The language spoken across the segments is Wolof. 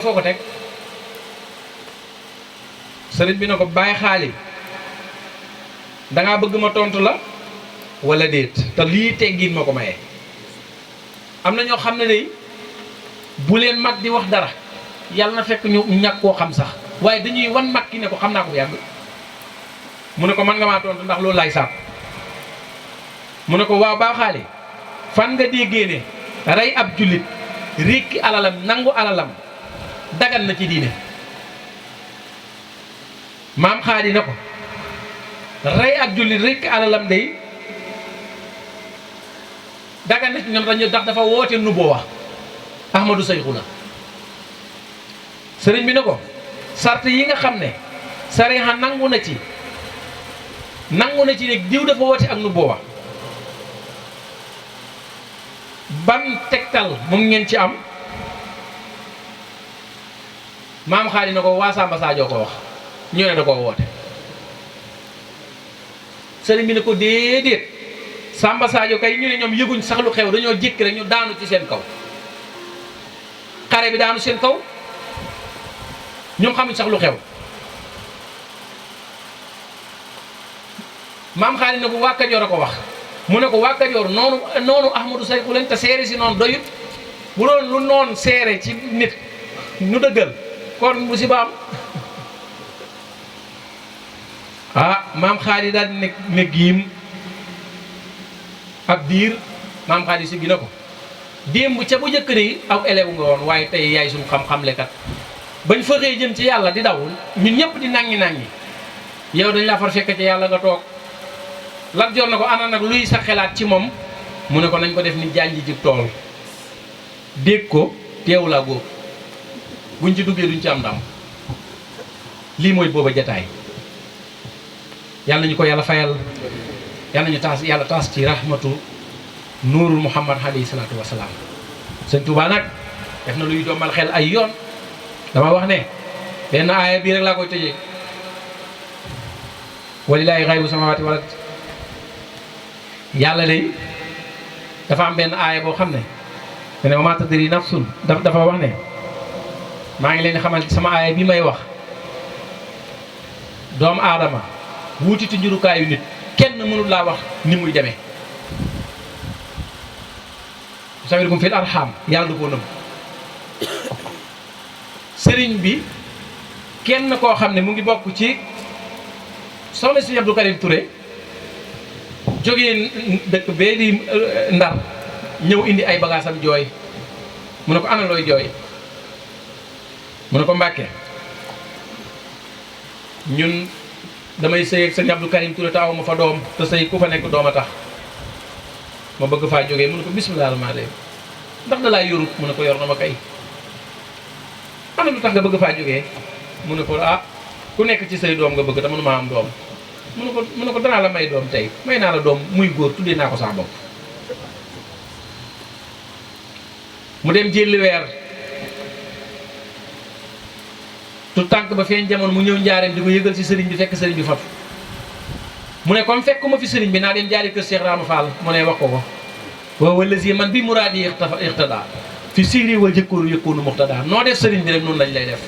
foo ko teg sëriñ bi ne ko bàyyi xaali dangaa bëgg ma tontu la wala déet te lii teggin ma ko maye. am na ñoo xam ne day bu leen mag di wax dara yàlla na fekk ñu ñàkk koo xam sax waaye dañuy wan mag ki ne ko xam naa ko yàgg mu ne ko man nga maa tontu ndax loolu laay sàpp mu ne ko waaw baa xaali fan nga déggee ne rey ab jullit rékki alalam nangu alalam dagan na ci diine. maam xaadi na ko rey ak jullit rekk alalam day dagan na ci ñoom dañu ndax dafa woote nubuwa ahmadu sayxu la sëriñ bi ne ko sart yi nga xam ne sariha nangu na ci ne diw dafa woote ak nubuwa ban tegtal moom ngeen ci am. maam xaadi na ko waa Samba Sadio ko wax ñu ne da koo woote sëriñ bi ne ko déedéet Samba Sadio kay ñu ne ñoom yëguñ sax lu xew dañoo jékki rek ñu daanu ci seen kaw xare bi daanu seen kaw ñoom xamuñ sax lu xew. maam xaadi na ko waa Kajoor a ko wax mu ne ko waa Kajoor noonu Ahmadou Sayxu leen te seere si noonu doyut bu doon lu noon seere ci nit ñu dëggal kon musiba am maam xaadi daal di ne giim ab diir maam xaadi si gina ko démb ca bu njëkk de aw élève nga woon waaye tey yaay suñu xam-xam lekat bañ fëxee jëm ci yàlla di daw ñun ñëpp di nangi yow dañ la far fekk ci yàlla nga toog Lat Joor na ko ana nag luy sa xelaat ci moom mu ne ko nañ ko def ni janji ji tool dégg ko teewu laa góob buñ ci duggee duñ ci am ndam lii mooy booba jataay yàlla nañu ko yàlla fayal yàlla nañu yàlla taas ci rahmatu nuurul muhammad alayhi salaatu wasalaam. sëñ Tuubaa nag def na luy dombal xel ay yoon dama wax ne benn aaya bii rek laa koy tëjee walilaahi xaybu samawaati wal ard yàlla day dafa am benn aaya boo xam ne wa maa tadri nafsun dafa wax ne maa ngi leen di xamal sama aaya bi may wax doomu aadama wuutitu njurukaayu nit kenn mënul laa wax ni muy demee sawirkum fil arham yàlla du koo nëbb sëriñ bi kenn koo xam ne mu ngi bokk ci soxna si Abdou Karim Touré jógee dëkk bee di Ndar ñëw indi ay bagaasam jooy mu ne ko ana looy jooy mu ne ko Mbàkke ñun damay sëy ak sëñ Abdou Karim Touré te aw ma fa doom te sëy ku fa nekk doom a tax ma bëgg faa jógee mu ne ko bismillah maa de ndax da laa yorut mu ne ko yor na ma kay ana lu tax nga bëgg faa jógee mu ne ko ku nekk ci say doom nga bëgg te mënuma am doom mu ne ko danaa la may doom tey may naa la doom muy góor tuddee naa ko saa bopp mu dem jëlli weer tu tànk ba feeñ jamono mu ñëw njaareem di ko yëgal ci sëriñ bi fekk sëriñ bi fatu mu ne comme fekkuma fi sëriñ bi naa dem jaari kër Cheikh Rama Fall mu ne wax ko waaw wala si man bi muraadi ixtada fi siiri wa jëkkoonu yëkkoonu muxtada noo def sëriñ bi rek noonu lañ lay def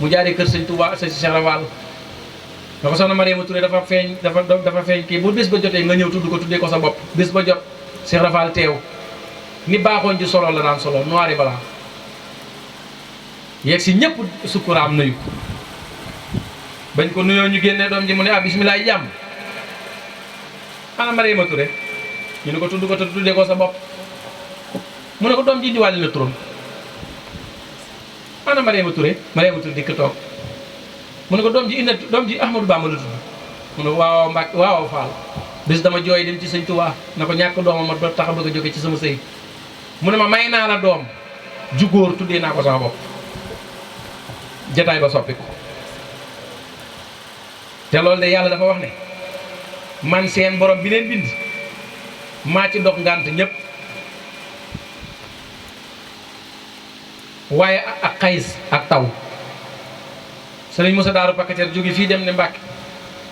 mu jaari kër sëñ Touba sëñ Cheikh Rama Fall da ko soxna Mariama Touré dafa feeñ kii bu bés ba jotee nga ñëw tudd ko tuddee ko sa bopp bés ba jot Cheikh Rama Fall teew ni baaxoon ci solo la daan solo noir et blanc yeeg si ñëpp sukkuraam nuyu bañ ko nuyoo ñu génnee doom ji mu ne bismillah yi jàmm ana Mariama Touré ñu ne ko tudd ko te tuddee ko sa bopp mu ne ko doom ji indiwaale na turam ana Mariama Touré dikk toog mu ne ko doom ji Ahmadou Bamba la tudd mu ne waaw Mbàkke waaw Fall bés dama jooy dem ci sëñ Tuubaa na ko ñàkk doomam ma tax a bëgg a jóge ci sama sëy mu ne ma may naa la doom ju góor tuddee naa ko sama bopp jataay ba soppi ko te loolu de yàlla dafa wax ne man seen borom bi leen bind maa ci dog ngànt ñëpp waaye ak xayis ak taw sëriñ Moussa Daaru Pakateer jóge fii dem ne Mbàkke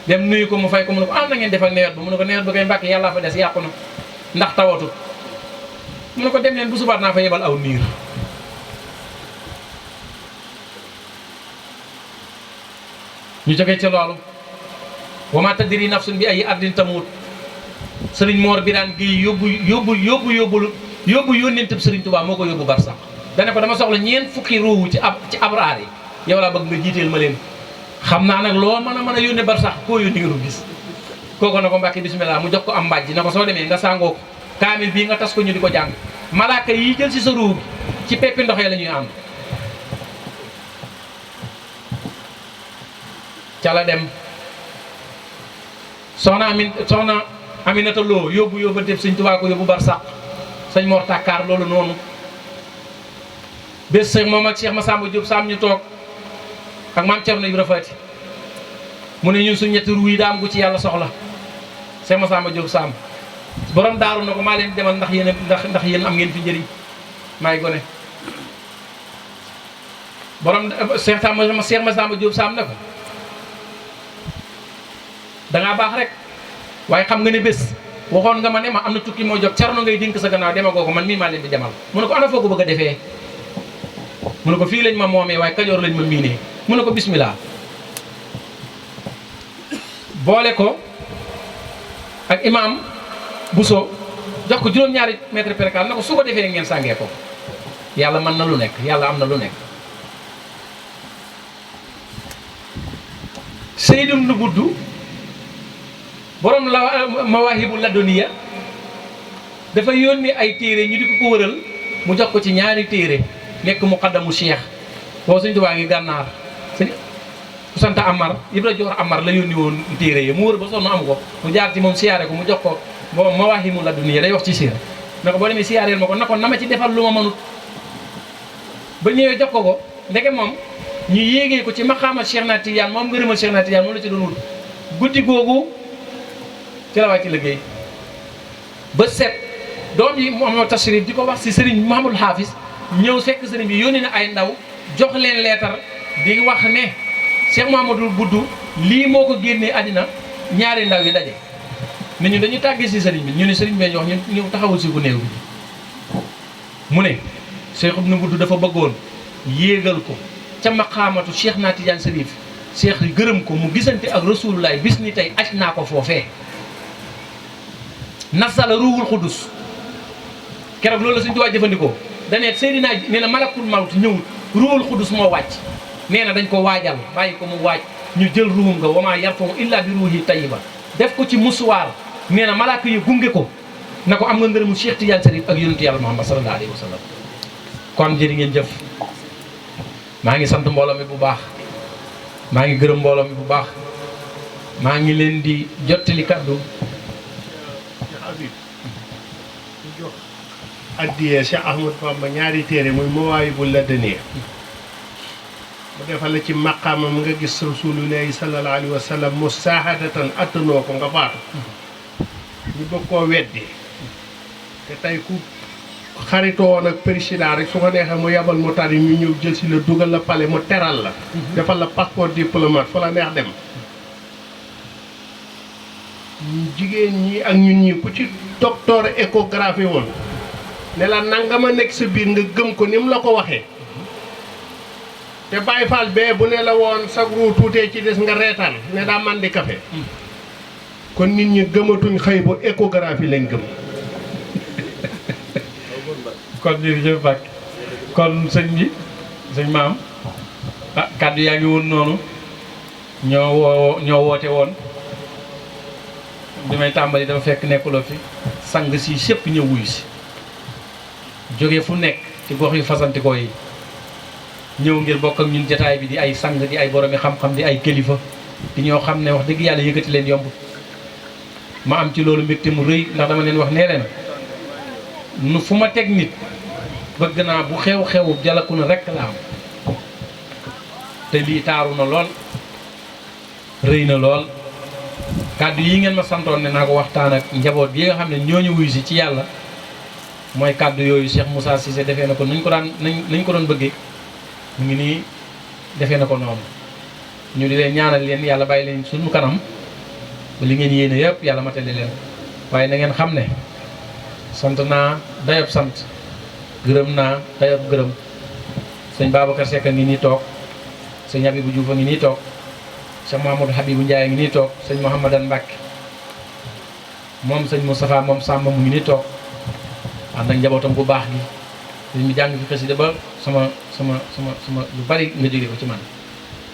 dem nuyu ko mu fay ko mu ne ko na ngeen def ak nawet ba mu ne ko nawet ba koy Mbàkke yàllaa fa des yàqu na ndax tawatut mu ne ko dem leen bu subaat naa fa yebal aw niir ñu jógee ca loolu wa ma tadri nafsun bi ay ardin tamut sëriñ Moor Biraan Géey yóbbu yónnenteb sëriñ Tuubaa moo ko yóbbu barsax dane ko dama soxla ñeent fukki ruuhu ci abraar yi yow laa bëgg nga jiiteel ma leen xam naa nag loo mën a yónne barsax koo yónni nga du gis kooku na ko Mbàkke bismillah mu jox ko am mbàjj na ko soo demee nga sàngoo ko kaamil bii nga tas ko ñu di ko jàng malaaka yi jël si sa ruuh bi ci peppi ndox yi la ñuy ànd ca la dem soxna Aminata Lo yóbbante sëñ Tuubaa ko yóbbu barsax sëñ Mor Tàkkaar loolu noonu bés sëñ moom ak Cheikh Massamba Diop Sam ñu toog ak maam Cerno Ibra Faati mu ne ñun suñ ñetti ruu yi daa am gu ci yàlla soxla Cheikh Massamba Diop Sam borom daaru na ko maa leen demal ndax yéen ndax yéen am ngeen fi njëriñ maay gone borom Cheikh Massamba Diop Sam ne ko dangaa baax rek waaye xam nga ne bés waxoon nga ma ne ma am na tukki moo jot Cerno ngay dénk sa gannaaw demagoo ko man mii maa leen di demal mu ne ko ana foo ko bëgg a defee mu ne ko fii lañ ma moomee waaye Kajoor lañ ma miinee mu ne ko bismillah boole ko ak imam Bousso jox ko juróom-ñaari mètre percal na ko su ko defee ngeen sàngee ko yàlla mën na lu nekk yàlla am na lu nekk Seydou nu buddu borom la mawaahibu laduniya dafa yónni ay téere ñu di ko wëral mu jox ko ci ñaari téere nekk muqaddamu cheikh boo Sëñ Tuubaa ngi gànnaar sëñ ku sant Amar Ibra Joor Amar la yónni woon téere yi mu wër ba sonn am ko mu jaar ci moom siyaare ko mu jox ko mawaahibu laduniya day wax ci siira na ko boo demee siyaareel ma ko na ko na ma ci defal lu ma mënut ba ñëwee jox ko ndeke moom ñu yéegee ko ci maqaama Cheikh na Tidiane moom ngërëmal Cheikh na Tidiane moom la ci doon wut guddi googu ci la wàcc liggéey ba set doom yi Mouhamadou Tashrif di ko wax si Serigne Mouhamadou Hafiz ñëw fekk Serigne bi yónni na ay ndaw jox leen leetar di wax ne Cheikh Mouhamadou Buddu lii moo ko génnee àddina ñaari ndaw yi daje ne ñu dañu tàggee si Serigne bi ñu ne Serigne bee ñu wax ñu taxawul si ku néew bi mu ne Cheikh Ibn Buddu dafa bëggoon yéegal ko ca maqaamatu Cheikh na Tidiane Serif Cheikh gërëm ko mu gisante ak Rasulullah bis ni tey aj naa ko foofee nasala ruuhul xudus keroog loolu la Sëñ Tuubaa jëfandikoo daneet Seydina nee na malakul mawt ñëwul ruuhul xudus moo wàcc nee na dañ ko waajal bàyyi ko mu waaj ñu jël ruuhum nga wama yarfa'u illa bi ruuhi tayyiba def ko ci musuwaar nee na malaaka yi gunge ko na ko am nga ngërëmu Cheikh Tidiane Serif ak yonentu yàlla Muhammad sallallahu alayhi wa sallam kon jërë ngeen jëf maa ngi sant mbooloo mi bu baax maa ngi gërëm mbooloo mi bu baax maa ngi leen di jottali kaddu addiyee Cheikh Ahmadou Bamba ñaari téere muy Mawaahibul Ladunniya mu defal la ci maqaamam nga gis Rasulullahi sallallahu alayhi wa sallam musaahadatan attanoo ko nga faatu ñu bëgg koo weddi te tey ku xaritoo woon ak président rek su ko neexee mu yabal mu tari ñu ñëw jël si la dugal la palais mu teral la defal la passeport diplomate fa la neex dem jigéen ñi ak ñun ñi ku ci docteur échographie woon ne la nangama nekk sa biir nga gëm ko ni mu la ko waxee te Baay Faal bee bu ne la woon sa ruu tuutee ci des nga reetaan ne daa man di café kon nit ñi gëmatuñ xëy ba échographie lañ gëm kon jërëjëf Mbacke kon sëñ bi sëñ maam ah kàddu yaa ngi woon noonu ñoo woote woon bi may tàmbali dafa fekk nekkuloo fi sang si sépp ñëw wuyu si jóge fu nekk ci gox yu fasantikoo yi ñëw ngir bokk ak ñun jataay bi di ay sang di ay boromi xam-xam di ay kilifa di ñoo xam ne wax dëgg yàlla yëkkati leen yomb ma am ci loolu mbégte mu rëy ndax dama leen wax nee leen nu fu ma teg nit bëgg naa bu xew-xewu jalaku na rekk la am te lii taaru na lool rëy na lool kàddu yi ngeen ma santoon ne naa ko waxtaan ak njaboot bi nga xam ne ñooñu wuyu si ci yàlla mooy kàddu yooyu Cheikh Moussa Cissé defee na ko nañ ko doon bëggee mu ngi nii defee na ko noonu ñu di leen ñaanal leen yàlla bàyyi leen suñu kanam ba li ngeen yéene yëpp yàlla matale leen waaye na ngeen xam ne sant naa dayob sant gërëm naa dayob gërëm sëñ Babacar Seck a ngi nii toog sëñ Habibou Diouf a ngi nii toog Cheikh Mouhamadou Habibou Ndiaye ngi nii toog sëñ Mouhamadan Mbacke moom sëñ Moustapha moom Samba mu ngi nii toog ànd ak njabootam bu baax gi sëñ mi jàng fi xasida ba sama lu bari nga jóge ko ci man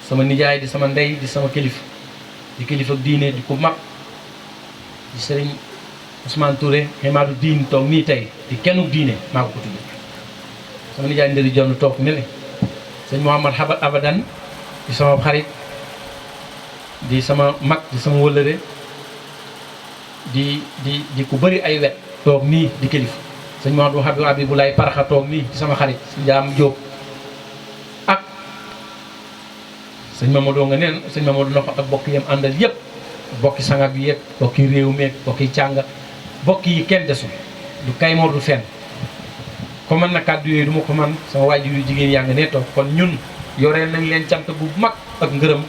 sama nijaay di sama ndey di sama kilifa di kilifa diine di ku mag di sëriñ Ousmane Touré xemaadu diin toog nii tey di kennu diine maa ko tudd sama nijaay ndëri jonn toog ne le sëñ Mouhamad Habat Abadan di sama xarit di sama mag di sama wëllëre di ku bëri ay wet toog nii di kilifa sëñ Mouhamadou Habibou Lay Paraxa toog nii di sama xarit si Njaam Jóob ak sëñ Mamadou nga neen sëñ Mamadou Noxo ak bokk yam àndal yëpp bokki sangak bi yëpp bokki réew meeg bokki cànga bokk yi kenn desul du Kaymoor du fenn ko man na kàddu yooyu du ma ko man sama waajur yu jigéen yaa nga ne toog kon ñun yoreel nañ leen cant bu mag ak ngërëm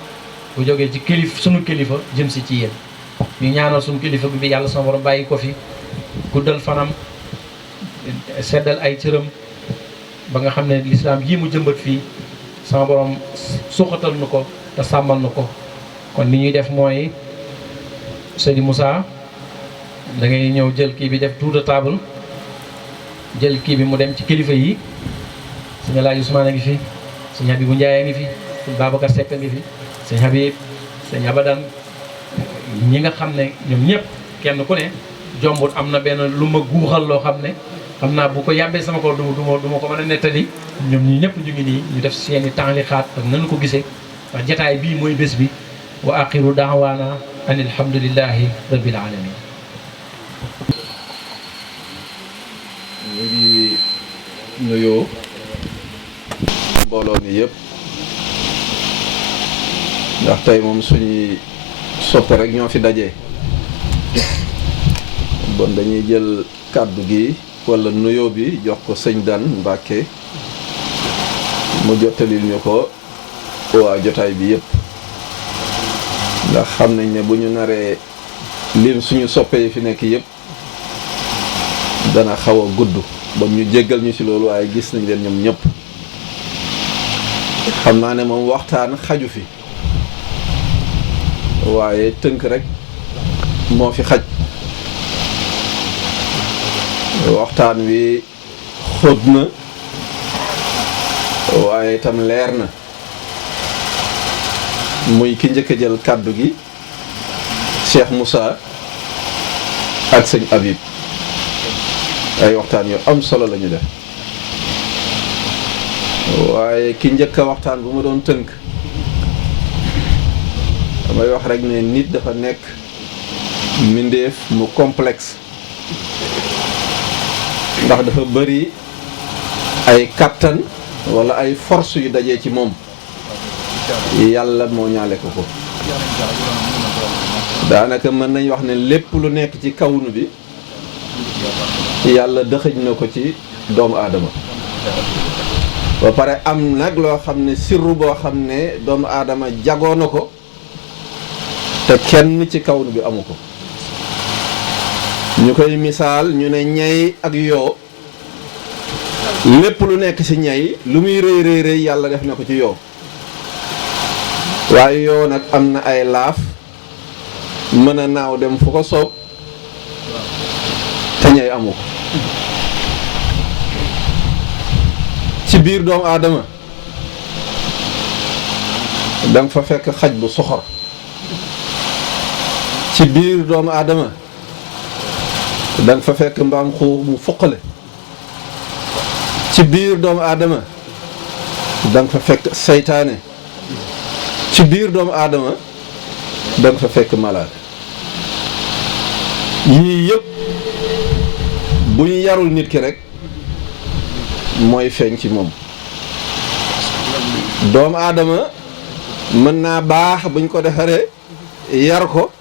bu jógee ci sunu kilifa jëm si ci yéen ñu ñaanal sunu kilifa bi yàlla sama borom bàyyi ko fi guddal fanam seddal ay cëram ba nga xam ne lislaam ji mu jëmbat fii sama borom suqatal nu ko te sàmmal nu ko kon li ñuy def mooy Seydi Moussa da ngay ñëw jël kii bi def tour de table jël kii bi mu dem ci kilifa yi sëñ Alaaji Ousmane a ngi fi sëñ Habibou Ndiaye a ngi fi sëñ Babacar Seck a ngi fi sëñ Habib sëñ Abadan ñi nga xam ne ñoom ñëpp kenn ku ne jombut am na benn lu ma guuxal loo xam ne xam naa bu ko yàbbee sama ko du ma ko mën a nettali ñoom ñi ñëpp ñu ngi nii ñu def seeni temps li xaat ak nanu ko gisee wax jataay bii mooy bés bi wa axiru daawaana an alhamdulillahi rabbil alamin ñu ngi nuyoo mbooloo mi yëpp ndax tey moom suñuy soppe rek ñoo fi daje bon dañuy jël kàddu gi walla nuyoo bi jox ko sëñ Dan Mbàkke mu jottalil ñu ko waa jotaay bi yëpp ndax xam nañ ne bu ñu naree lim suñu soppe yi fi nekk yëpp dana xaw a gudd ba ñu jéggal ñu ci loolu waaye gis nañ leen ñoom ñëpp xam naa ne moom waxtaan xaju fi waaye tënk rek moo fi xaj waxtaan wi xóot na waaye itam leer na muy ki njëkk a jël kàddu gi Cheikh Moussa ak sëñ Habib ay waxtaan yu am solo la ñu def waaye ki njëkk a waxtaan bu ma doon tënk damay wax rek ne nit dafa nekk mbindeef mu complexe ndax dafa bëri ay kàttan walla ay force yu dajee ci moom yàlla moo ñaale ko ko daanaka mën nañ wax ne lépp lu nekk ci kawnu bi yàlla dëxëj na ko ci doomu aadama ba pare am nag loo xam ne sirru boo xam ne doomu aadama jagoo na ko te kenn ci kawnu bi amu ko ñu koy misaal ñu ne ñay ak yoo lépp lu nekk ci ñay lu muy rëy rëy rëy yàlla def na ko ci yoo waaye yoo nag am na ay laaf mën a naaw dem fu ko soob te ñay amu ko ci biir doomu aadama danga fa fekk xaj bu soxor ci biir doomu aadama danga fa fekk mbaam xuux mu fuqale ci biir doomu aadama danga fa fekk seytaane ci biir doomu aadama danga fa fekk malaaka yii yëpp bu ñu yarul nit ki rek mooy feeñ ci moom doomu aadama mën naa baax buñ ko defaree yar ko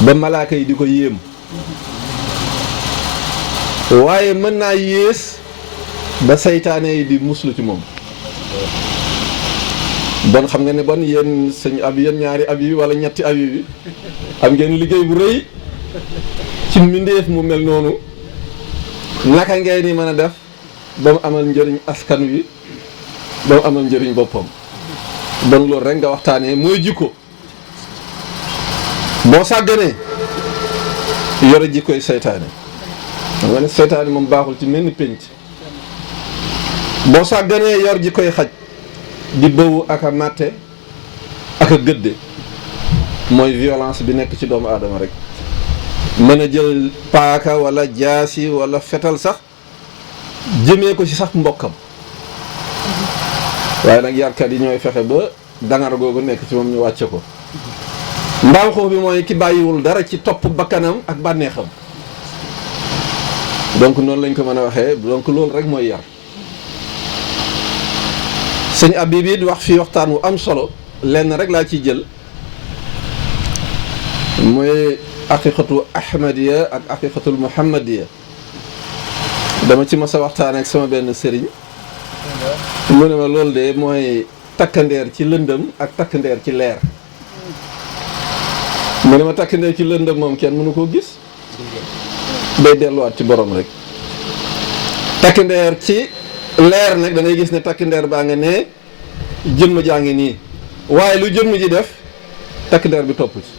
ba malaaka yi di ko yéem waaye mën naa yées ba seytaane yi di muslu ci moom bon xam nga ne bon yéen sëñ ab yéen ñaari ab yi wala ñetti ab yi am ngeen liggéey bu rëy ci mbindeef mu mel noonu naka ngeen ni mën a def ba mu amal njëriñ askan wi ba mu amal njëriñ boppam bon loolu rek nga waxtaanee mooy jikko boo sàgganee yore jikkoy seytaane xam nga ne seytaane moom baaxul ci mel ni pénc boo sàgganee yor jikkoy xaj di bëwu ak a màtte ak a gëdde mooy violence bi nekk ci doomu aadama rek mën a jël paaka wala jaasi wala fetal sax jëmee ko ci sax mbokkam waaye nag yarkat yi ñooy fexe ba dangar googu nekk ci moom ñu wàcce ko mbaam xuux bi mooy ki bàyyiwul dara ci topp bakkanam ak bànneexam donc noonu lañ ko mën a waxee donc loolu rek mooy yar sëñ Habib yi di wax fii waxtaan wu am solo lenn rek laa ciy jël mooy aqiqatu ahmadiya ak aqiqatul muhammadiya dama ci mas a waxtaan ak sama benn sëriñ mu ne ma loolu de mooy takkandeer ci lëndëm ak takkandeer ci leer mu ne ma takkandeer ci lëndëm moom kenn mënu koo gis day delluwaat ci borom rek takkandeer ci leer nag da ngay gis ne takkandeer baa nga ne jëmm jaa ngi nii waaye lu jëmm ji def takkandeer bi topp ci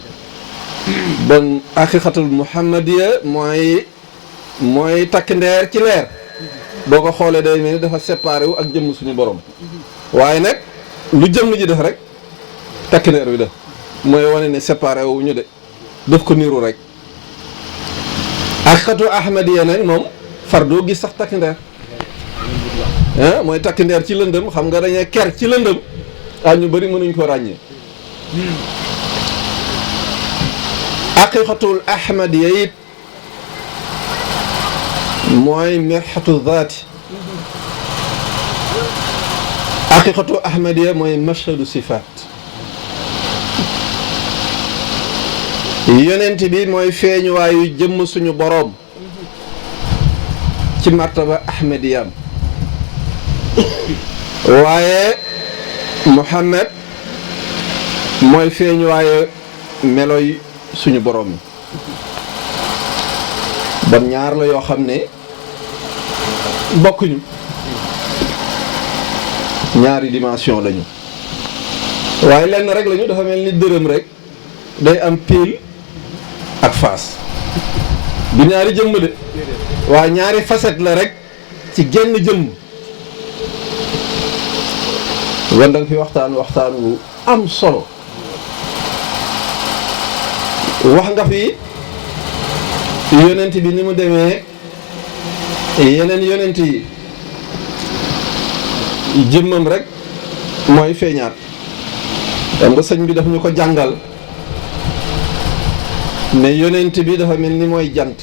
bon aqiqatul muhammadiya mooy takkandeer ci leer boo ko xoolee day mel ni dafa séparé wu ak jëmm suñu borom waaye nag lu jëmm ji def rek takkandeer bi def mooy wane ne séparé wu ñu de daf ko niru rek aqiqatu ahmadiya nag moom far doo gis sax takkandeer mooy takkandeer ci lëndëm xam nga dañuy ker ci lëndëm ñu bari mënuñ ko ràññee aqiqatul ahmadiya it mooy merxatu zaati aqiqatu ahmadiya mooy mashhadu sifaat yonent bi mooy feeñuwaayu jëmm suñu boroom ci martaba ahmadiyam waaye Muhammad mooy feeñuwaayu meloy suñu boroom bon ñaar la yoo xam ne bokkuñu ñaari dimension lañu waaye lenn rek lañu dafa mel ni dërëm rek day am pile ak face du ñaari jëmm de waaye ñaari facette la rek ci genn jëmm wan danga fi waxtaan wu am solo wax nga fi yonent bi ni mu demee yeneen yonent yi jëmmam rek mooy feeñaat xam nga sëñ bi daf ñu ko jàngal ne yonent bi dafa mel ni mooy jant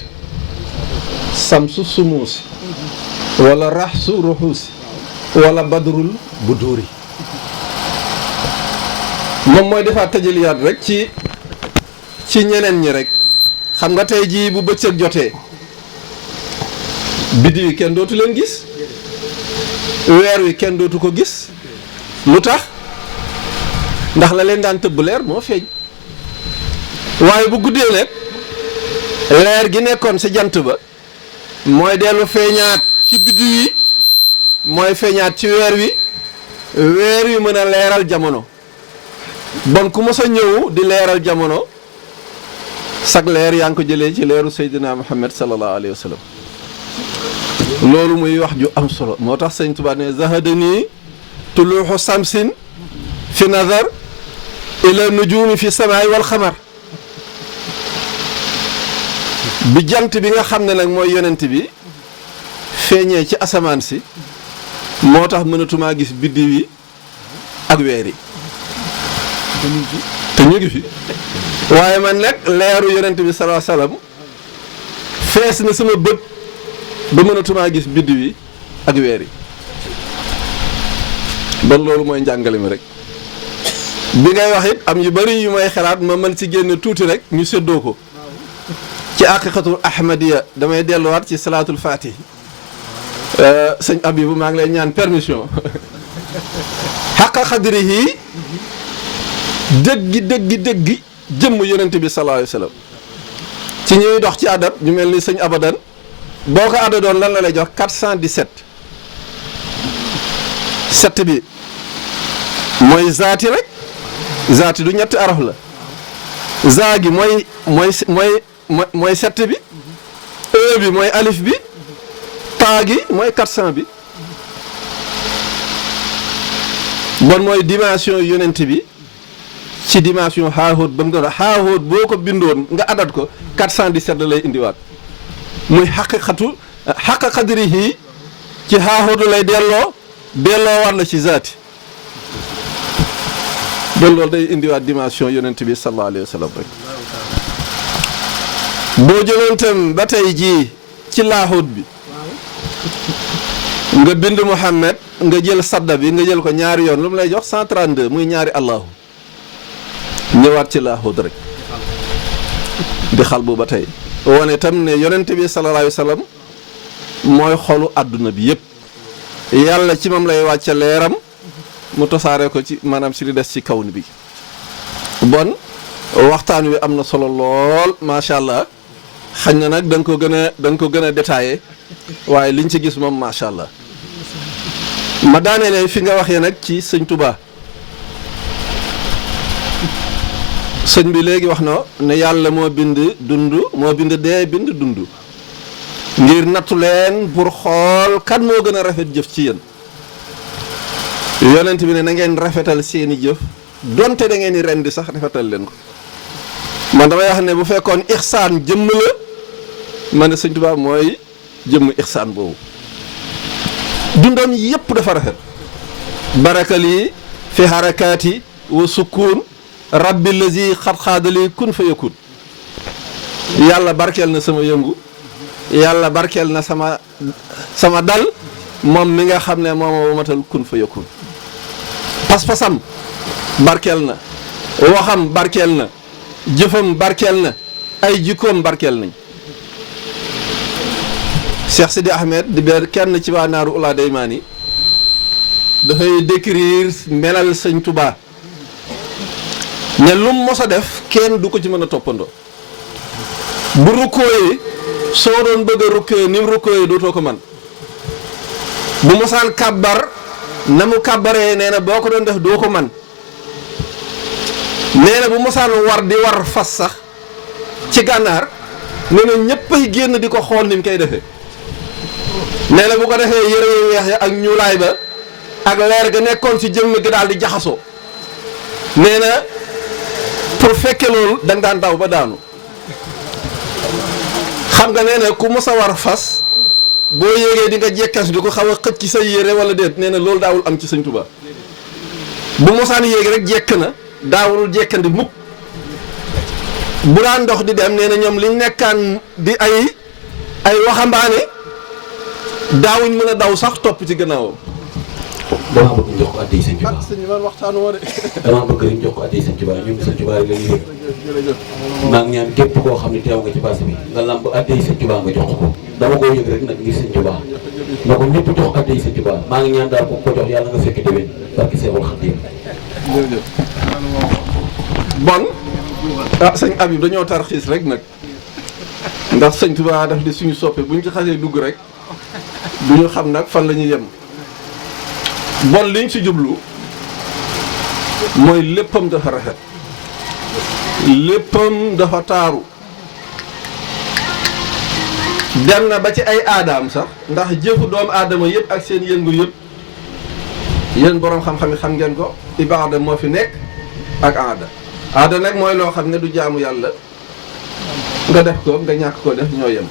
samsu sumuusi wala raxsu ruxuusi wala badrul buduri moom mooy defaat tajaliyaat rek ci ñeneen ñi rek xam nga tey jii bu bëccëg jotee biddi wi kenn dootu leen gis weer wi kenn dootu ko gis lu tax ndax la leen daan tëbb leer moo feeñ waaye bu guddee nag leer gi nekkoon ci jant ba mooy dellu feeñaat ci biddi wi mooy feeñaat ci weer wi mën a leeral jamono bon ku mos a ñëw di leeral jamono sag leer yaa ngi ko jëlee ci leeru Seydina Muhammad sallallahu alayhi wa sallam loolu muy wax ju am solo moo tax sëñ Tuubaa ne zahadani tuluuxu samsin fi nazar ila nujumi fi samaay wal xamar bi jant bi nga xam ne nag mooy yonent bi feeñee ci asamaan si moo tax mënatumaa gis biddiw yi ak weer yi te ñu ngi fi waaye man nag leeru yonent bi sallallahu alayhi wasallam fees na sama bët ba mënatumaa gis biddiw yi ak weer yi bon loolu mooy njàngale mi rek bi ngay wax it am yu bari yu may xalaat ma mën ci génne tuuti rek ñu séddoo ko ci aqiqatul ahmadiya damay delluwaat ci salaatul fatih sëñ Abibu maa ngi lay ñaan permission xaqa xadrihi dëggi jëmm yonent bi sallallahu alayhi wasallam ci ñuy dox ci adab ñu mel ni sëñ abadan boo ko adadoon lan la lay jox 417 7 bi mooy zaati rek zaati du ñetti araf la zaa gi mooy 7 bi e bi mooy alif bi taa gi mooy 400 bi bon mooy dimension yonent bi ci dimension xaaxóot ba mu doon xaaxóot boo ko bindoon nga adat ko 417 la lay indiwaat muy xaq xadrihi ci xaaxóotu lay delloo war la ci zaati bon loolu day indiwaat dimension yonent bi sallallahu alayhi wa sallam rek boo jëloon tam ba tey jii ci laaxóot bi nga bind Muhammad nga jël sadda bi nga jël ko ñaari yoon lu mu lay jox 132 muy ñaari allahu ñëwaat ci laaxóot rek di xal bu ba tey wane tam ne yonent bi sallallahu alayhi wa sallam mooy xolu àdduna bi yëpp yàlla ci moom lay wàcce leeram mu tosaare ko ci maanaam si li des ci kawn bi bon waxtaan wi am na solo lool macha allah xañ na nag da nga ko gën a détaillé waaye liñ ci gis moom macha allah ma daanelee fi nga waxee nag ci sëñ Touba sëñ bi léegi wax na ne yàlla moo bind dund moo bind dee bind dund ngir nattu leen pour xool kan moo gën a rafet jëf ci yéen yonent bi ne na ngeen rafetal seeni jëf donte da ngeen di rendi sax rafetal leen ko man damay wax ne bu fekkoon ixsaan jëmm la man ne sëñ Tuubaa mooy jëmm ixsaan boobu dundam yépp dafa rafet barakal yi fi harakaati wa sukkuun rabbi lazi xat xaadali kun fa yakun yàlla barkeel na sama yëngu yàlla barkeel na sama dal moom mi nga xam ne mooma wamatal kun fa yakun pas-pasam barkeel na waxam barkeel na jëfam barkeel na ay jikkoom barkeel nañ Cheikh Sidi Ahmed di benn kenn ci waa naaru ulaa daymaani dafay décrire melal sëñ Touba ne lu mu mos a def kenn du ko ci mën a toppandoo bu rukkooyee soo doon bëgg a rukkooyee ni mu rukkooyee dootoo ko man bu mosaan kàbbar na mu kàbbaree nee na boo ko doon def doo ko man nee na bu mosaan di war fas sax ci gànnaar nee na ñëpp ay génn di ko xool ni mu koy defee nee na bu ko defee yëre yu weex ya ak ñuulaay ba ak leer ga nekkoon ci jëmm gi daal di jaxasoo nee na pour fekke loolu da nga daan daw ba daanu xam nga nee na ku mos a war fas boo yéegee di nga jekkas di ko xaw a xëcc ci sa yére wala déet nee na loolu daawul am ci sëñ Tuubaa bu mosaan yéegi rek jekk na daawul jekkandi mukk bu daan dox di dem nee na ñoom liñ nekkaan di ay waxambaane daawuñ mën a daw sax topp ci gannaawam. damaa bëgg ñu jox ko addiya sëñ Tuubaa ak sëñ man waxtaanu ma de. damaa bëgg ñu jox ko addiya sëñ Tuubaa ñun sëñ Tuubaa rek la ñuy yëg. maa ngi ñaan képp koo xam ne teew nga ci base bi nga lamb addiya sëñ Tuubaa nga jox ko dama koo yëg rek nag ngir sëñ Tuubaa na ko ñëpp jox addiya sëñ Tuubaa maa ngi ñaan daal ko ko jox yàlla nga fekk déwén barke Seexul Xadiim. bon sëñ Habib dañoo tarxiis rek nag ndax sëñ Tuubaa daf di suñu soppe buñ ci xasee dugg rek duñu xam nag fan la ñuy yem. bon liñ ci jublu mooy léppam dafa rafet léppam dafa taaru dem na ba ci ay aadaam sax ndax jëfu doomu aadama yëpp ak seen yëngu yëpp yéen boroom xam-xam yi xam ngeen ko ibaada moo fi nekk ak aada nag mooy loo xam ne du jaamu yàlla nga def ko nga ñàkk ko def ñoo yem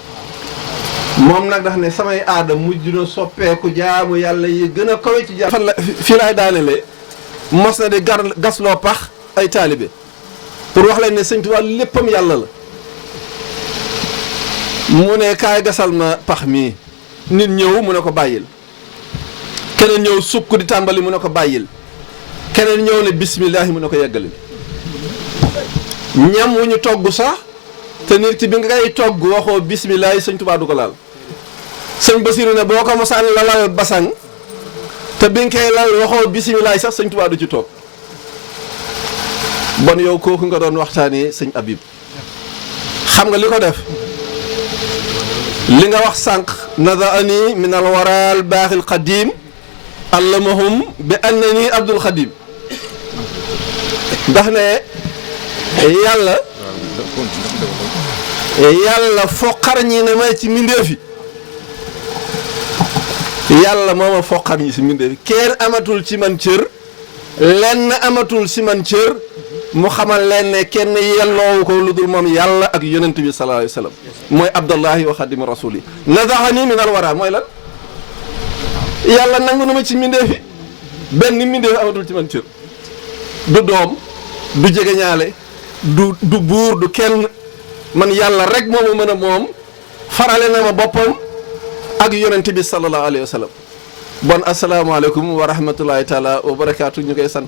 moom nag dafa ne samay aada mujj na soppeeku jaamu yàlla yi gën a kawe ci jaam fan la fii laay daanelee mos na di gasloo pax ay taalibe pour wax leen ne sëñ Tuubaa léppam yàlla la mu ne kaay gasal ma pax mii nit ñëw mu ne ko bàyyil keneen ñëw sukk di tàmbali mu ne ko bàyyil keneen ñëw ne bismillaahi mu ne ko yeggali ñam wu ñu togg sax te nit ki bi nga koy togg waxoo bismillaahi sëñ Tuubaa du ko laal sëñ Basiru ne boo ko mosaan lalal basang te bi nga koy lal waxoo bismillaahi sax sëñ Tuubaa du ci toog bon yow kooku nga doon waxtaanee sëñ Habib xam nga li ko def li nga wax sànq nadaani min al waral baaxil qadim allamahum bi annani abdul xadim ndax ne yàlla foqar ñi ne may ci mbindeef yi yàlla moo ma foqar ñi si mbindeef yi kenn amatul ci man cër lenn amatul si man cër mu xamal leen ne kenn yelloowu ko lu dul moom yàlla ak yonent bi sallallahu alayhi wa sallam mooy abdallahi wa xadimu rasuli nadaxani min alwara mooy lan yàlla nangu na ma ci mbindeef yi benn mbindeef amatul ci man cër du doom du jegeñaale du buur du kenn man yàlla rek moo ma mën a moom farale na ma boppam ak yonent bi sallallahu alayhi wa sallam bon asalaamaaleykum wa rahmatullahi taala wa barakaatu ñu koy sant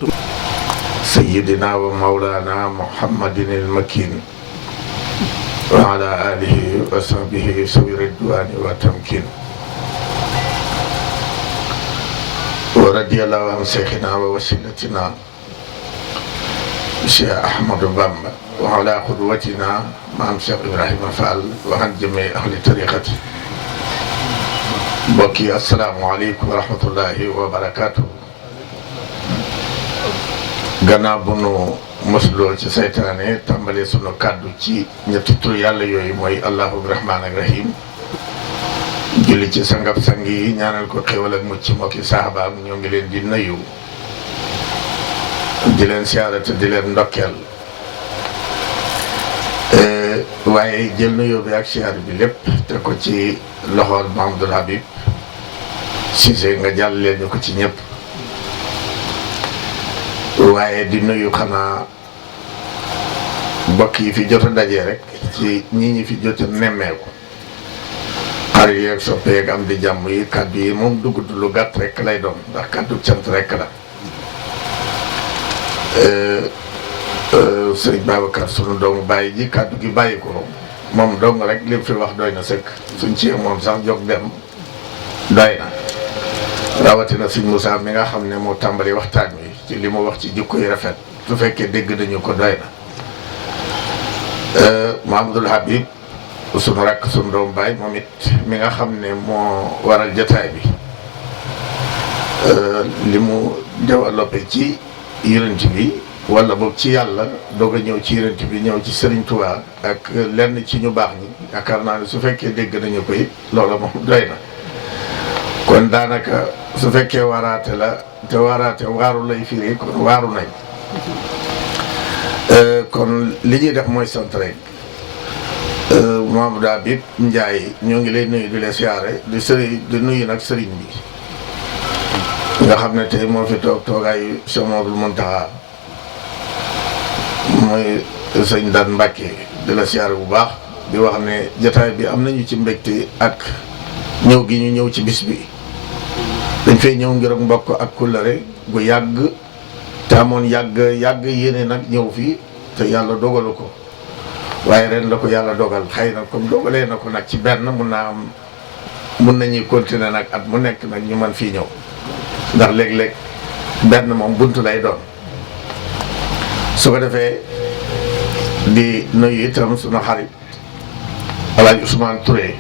sayyidina wa mawlana muhammadin al-makin wa ala alihi wa sahbihi sawi ridwani wa tamkin wa radiyallahu an shaykhina wa wasilatina Cheikh Ahmadou Bamba wa ala qudwatina maam Cheikh Ibrahima Fall wa an jami ahli tariqati mbokk yi asalaamaaleykum wa rahmatullahi wa barakaatu. gannaaw bu nu mosloo ci saytaane tàmbalee sunu kàddu ci ñetti tur yàlla yooyu mooy allahu rahmaan ak rahim julli ci sangab sang yi ñaanal ko xéwal ak mucc mbokki saabaam ñoo ngi leen di nuyu di leen siyaare te di leen ndokkeel waaye jël nuyoo bi ak siyaar bi lépp te ko ci loxool Mahamadul Habib Cissé nga jàll leen ñu ko ci ñëpp waaye di nuyu xanaa mbokk yi fi jot a dajee rek ci ñi fi jot a nemmeeku xarit yeeg soppe yeeg am di jàmm yi kàddu yi moom dugut lu gàtt rek lay doon ndax kàddu cant rek la sëriñ Babacar sunu doomu bàyyi ji kàddu gi bàyyi ko moom dong rek li fi wax doy na sëkk suñ ci moom sax jóg dem doy na rawatina sëñ Moussa mi nga xam ne moo tàmbali waxtaan wi ci li mu wax ci jikko yi rafet su fekkee dégg nañu ko doy na Mahamadul Habib sunu rakk sunu doomu baay moom it mi nga xam ne moo waral jataay bi li mu développé ci yonent bi wala boog ci yàlla doog a ñëw ci yonent bi ñëw ci Serigne Touba ak lenn ci ñu baax ñi yaakaar naa ne su fekkee dégg nañu ko it loola moom doy na kon daanaka su fekkee waraate la te waraate waaru lay firi kon waaru nañ kon li ñuy def mooy sant rek Mamadou Habib Ndiaye ñoo ngi lay nuyu di la siyaare di nuyu nag sëriñ bi nga xam ne tey moo fi toog toogaayu Cheikh Mouhamadoul Mountakha mooy sëñ Dan Mbacke di la siyaare bu baax di wax ne jataay bi am nañu ci mbégte ak ñëw gi ñu ñëw ci bis bi dañ fay ñëw ngir ak mbokk ak kullare gu yàgg te amoon yàgg yéene nag ñëw fii te yàlla dogalu ko waaye ren la ko yàlla dogal xëy na comme dogalee na ko nag ci benn mun nañuy continuer nag at mu nekk nag ñu mën fii ñëw ndax léeg-léeg benn moom buntu lay doon su ko defee di nuyu itam sunu xarit Alaaji Ousmane Touré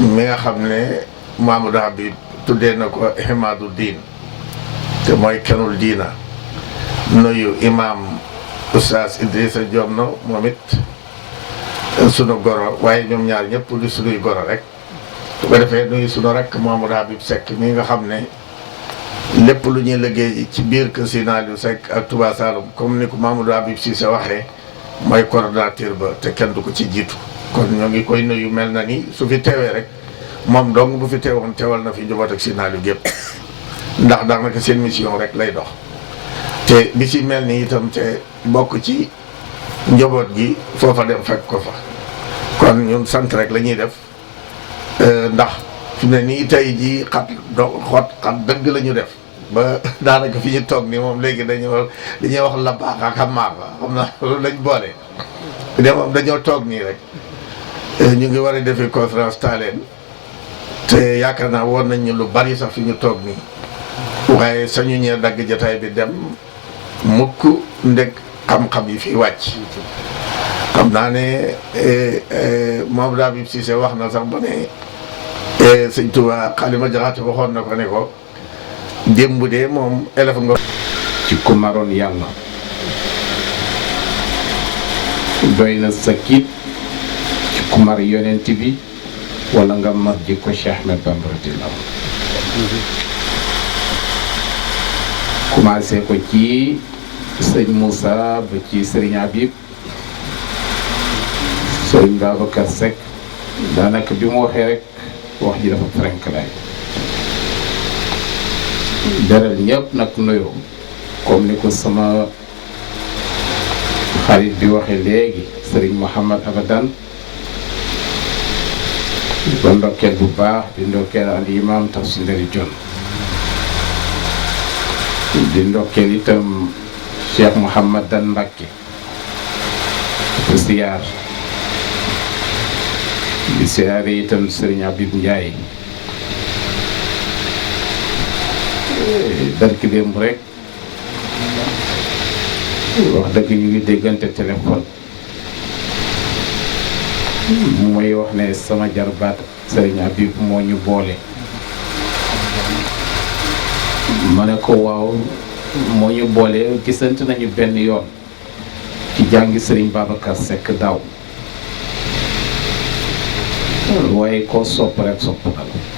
mi nga xam ne Mamadou Habib tuddee na ko Himaadu Diin te mooy kenul diina nuyu imam Oustaz Idrissa Diomno moom it sunu goro waaye ñoom ñaar ñëpp di sunuy goro rek su ko defee nuyu sunu rakk Mamadou Habib Seck mi nga xam ne lépp lu ñuy liggéey ci biir kër Sina Aliou Seck ak Touba Saloum comme ni ko Mamadou Habib Cissé waxee mooy coordonnateur ba te kenn du ko ci jiitu kon ñoo ngi koy nuyu mel na ni su fi teewee rek moom dong bu fi teewoon teewal na fi njaboot ak Sina Aliou gépp ndax daanaka seen mission rek lay dox te bi ci mel ni itam te bokk ci njaboot gi foofa dem fekk ko fa kon ñun sant rek la ñuy def ndax fi ne nii tey jii xat dëgg la ñu def ba daanaka fi ñu toog nii moom léegi li ñuy wax la baax ak xam naa loolu lañ boole de moom dañoo toog nii rek ñu ngi war a defi conférence taaleen te yaakaar naa woon nañ ñu lu bari sax fi ñu toog nii waaye sañu ñee dagg jataay bi dem mukk ndeg xam-xam yi fi wàcc xam naa ne Mamadou Habib Cissé wax na sax ba ne sëñ Touba Xalima Jaxate waxoon na ko ne ko démb de moom élève nga ci ku maroon yàlla doy na sa kiit ci ku mar yonent bi wala nga mar ji ko Cheikh Ahmed Bamba radiyallahu commencé ko ci sëñ Moussa ba ci sëriñ Habib sëriñ Babacar Seck daanaka bi mu waxee rek wax ji dafa frank lay beral ñëpp nag nuyoo comme ni ko sama xarit bi waxee léegi sëriñ Mouhamad Abadan di ko ndokkeel bu baax di ndokkeel al imam Tafsir Nderi Jon di ndokkeel itam Cheikh Mouhamadan Mbacké di siyaar di siyaare itam sëriñ Habib Ndiaye barki démb rek wax dëgg ñu ngi déggante téléphone mooy wax ne sama jarbaat sëriñ Habib moo ñu boole ma ne ko waaw moo ñu boole gisante nañu benn yoon ci jàngi sëriñ Babacar Seck daaw waaye koo sopp rek sopp na la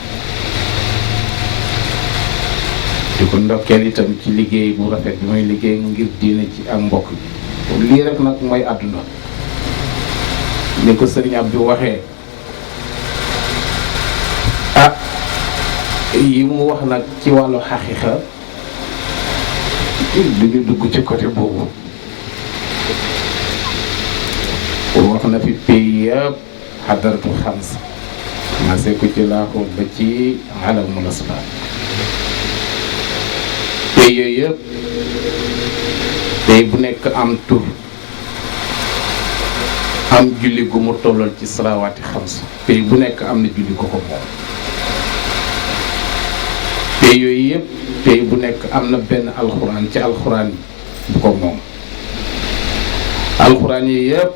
di ko ndokkeel itam ci liggéey bu rafet bi muy liggéey ngir diine ci ak mbokk bi lii rek nag mooy àdduna ni ko sëriñ Abdou waxee yi mu wax nag ci wàllu xaqiiqa du ñu dugg ci côté boobu wax na fi pays yëpp xadaratu xams commencé ko ci laaxoot ba ci alamul asbab pays yooyu yëpp pays bu nekk am tur am julli gu mu tollal ci salawaati xams pays bu nekk am na julli ko ko moom pays yooyu yëpp pays bu nekk am na benn alxuraan ci alxuraan bu ko moom alxuraan yi yëpp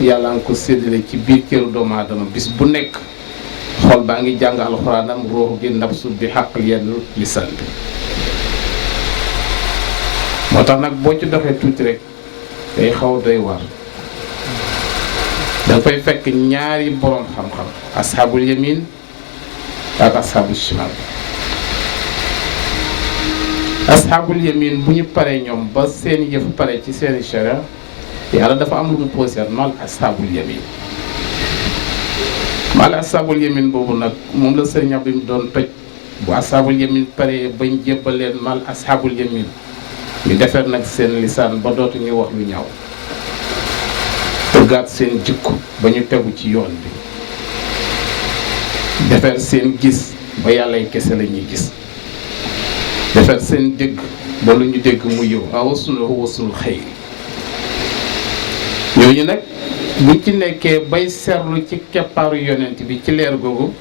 yàlla nga ko séddale ci biir këru doomu aadama bis bu nekk xol baa ngi jàng alxuraanam ruux gi nafsu bi xaq yenn lisan bi moo tax nag boo ci doxee tuuti rek day xaw a doy war da fay fekk ñaari boroom xam-xam asxaabul yamin ak asxaabul shimal asxaabul yamin bu ñu paree ñoom ba seen yëf pare ci seeni sharia yàlla dafa am lu mu posé mal asxaabul yamin mal asxaabul yamin boobu nag moom la sëriñ bi mu doon toj bu asxaabul yamin pare bañ jébbal leen mal asxaabul yamin ñu defar nag seen lisaan ba dootuñu wax lu ñaaw tëggaat seen jikko ba ñu tegu ci yoon bi defar seen gis ba yàllay kese la ñuy gis defar seen dégg ba lu ñu dégg mu yow a wasul wasul xëy ñooñu nag buñ ci nekkee bay seetlu ci keppaaru yonent bi ci leer googu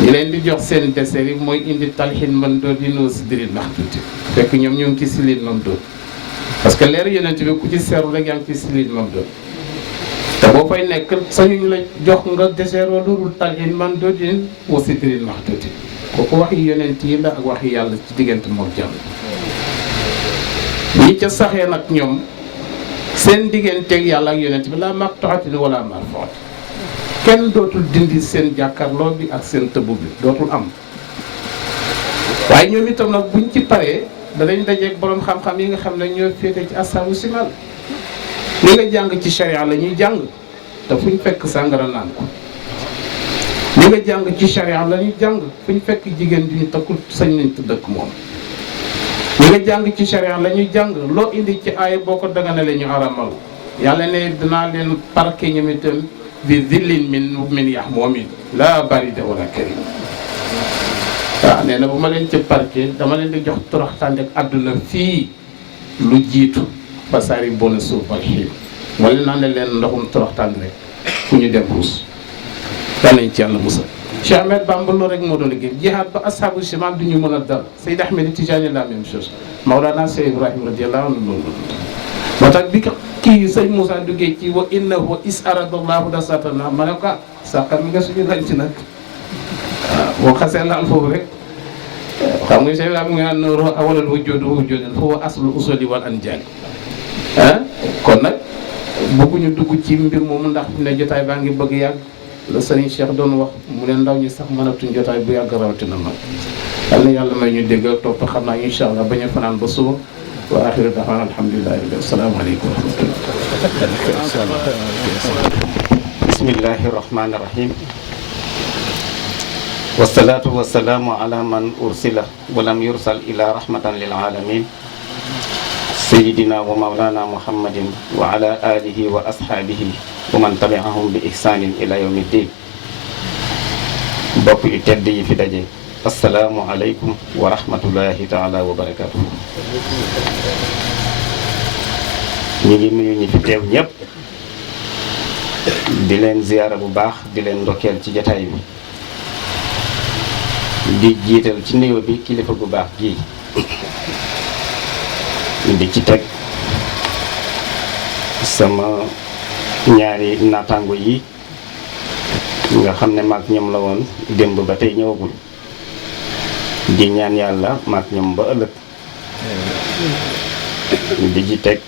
ñu leen di jox seen dessert yi mooy indi talxin man doon di noo si diri ndax tuuti fekk ñoom ñoo ngi ci silin mam doon parce que leer yonent bi ku ci seetlu rek yaa ngi ci silin mam doon te boo fay nekk sañuñ la jox nga dessert wala loolu talxin man doon di woo si diri ndax tuuti kooku waxi yonent yi la ak waxi yàlla ci diggante moom jàmm ñi ca saxee nag ñoom seen digganteeg yàlla ak yonent bi la maqtu'atin wala marfu'atin kenn dootul dindi seen jàkkaarloo bi ak seen tëbb bi dootul am waaye ñoom itam nag buñ ci paree danañ dajeeg borom xam-xam yi nga xam ne ñoo féete ci asaabu simal li nga jàng ci charia la ñuy jàng te fuñ fekk sàngara naan ko li nga jàng ci charia la ñuy jàng fuñ fekk jigéen di ñu takkul sañ nañ te dëkk moom li nga jàng ci charia la ñuy jàng loo indi ci aaya boo ko daganalee ñu aramal yàlla ne dinaa leen parqué ñoom itam bi zillin min yahmumin la barida wala karim waaw nee na bu ma leen ci parqué dama leen di jox toroxtànde ak àdduna fii lu jiitu basaari bona suuf ak xiim wala naan leen ndoxum toroxtànde rek fu ñu dem ruus daan nañ ci yàlla musal Cheikh Ahmed Bamba loolu rek moo doon liggéey jihaad ba ashabu shimal du ñu mën a dal Seyd Ahmed Tijaani la même chose Mawlana Cheikh Ibrahim radiyallahu anhu loolu moo tax bi kii sëñ Moussa duggee ci wa innahu is aradallahu da satana ma ne ko sàqar mi nga suñu lañ ci nag waaw boo xasee laal foofu rek xam nga Cheikh Ibrahima nga nuuru awalal wujudin fa huwa aslu usuli wal anjali ah kon nag bëgguñu dugg ci mbir moomu ndax ne jotaay baa ngi bëgg yàgg la sëriñ Cheikh doon wax mu ne ndaw ñi sax mënatuñ jotaay bu yàgg rawatina mag yal na yàlla may ñu dégg topp xam naa incha allah bañ a fanaan ba suba wa axiru daxwaan alhamdulillahi rabbil asalaamaaleykum wa rahmatullah. bismillahi rahmani rahim. wasalaatu wasalaamu ala man ursila walam yursal ila rahmatan lil alamin sayidina wa mawlana muhammadin wa ala alihi wa ashaabihi wa man tabiahum bi ihsanin ila yawmi ddin. bopp yu tedd yi fi daje asalaamu aleykum wa rahmatullahi taala wa barakatuhu. ñu ngi nuyu ñi fi teew ñëpp di leen ziyaara bu baax di leen ndokkeel ci jataay bi di jiital ci nuyoo bi kilifa gu baax gii di ci teg sama ñaari naataango yi nga xam ne maag ñoom la woon démb ba tey ñëwagul di ñaan yàlla maag ñoom ba ëllëg di ci teg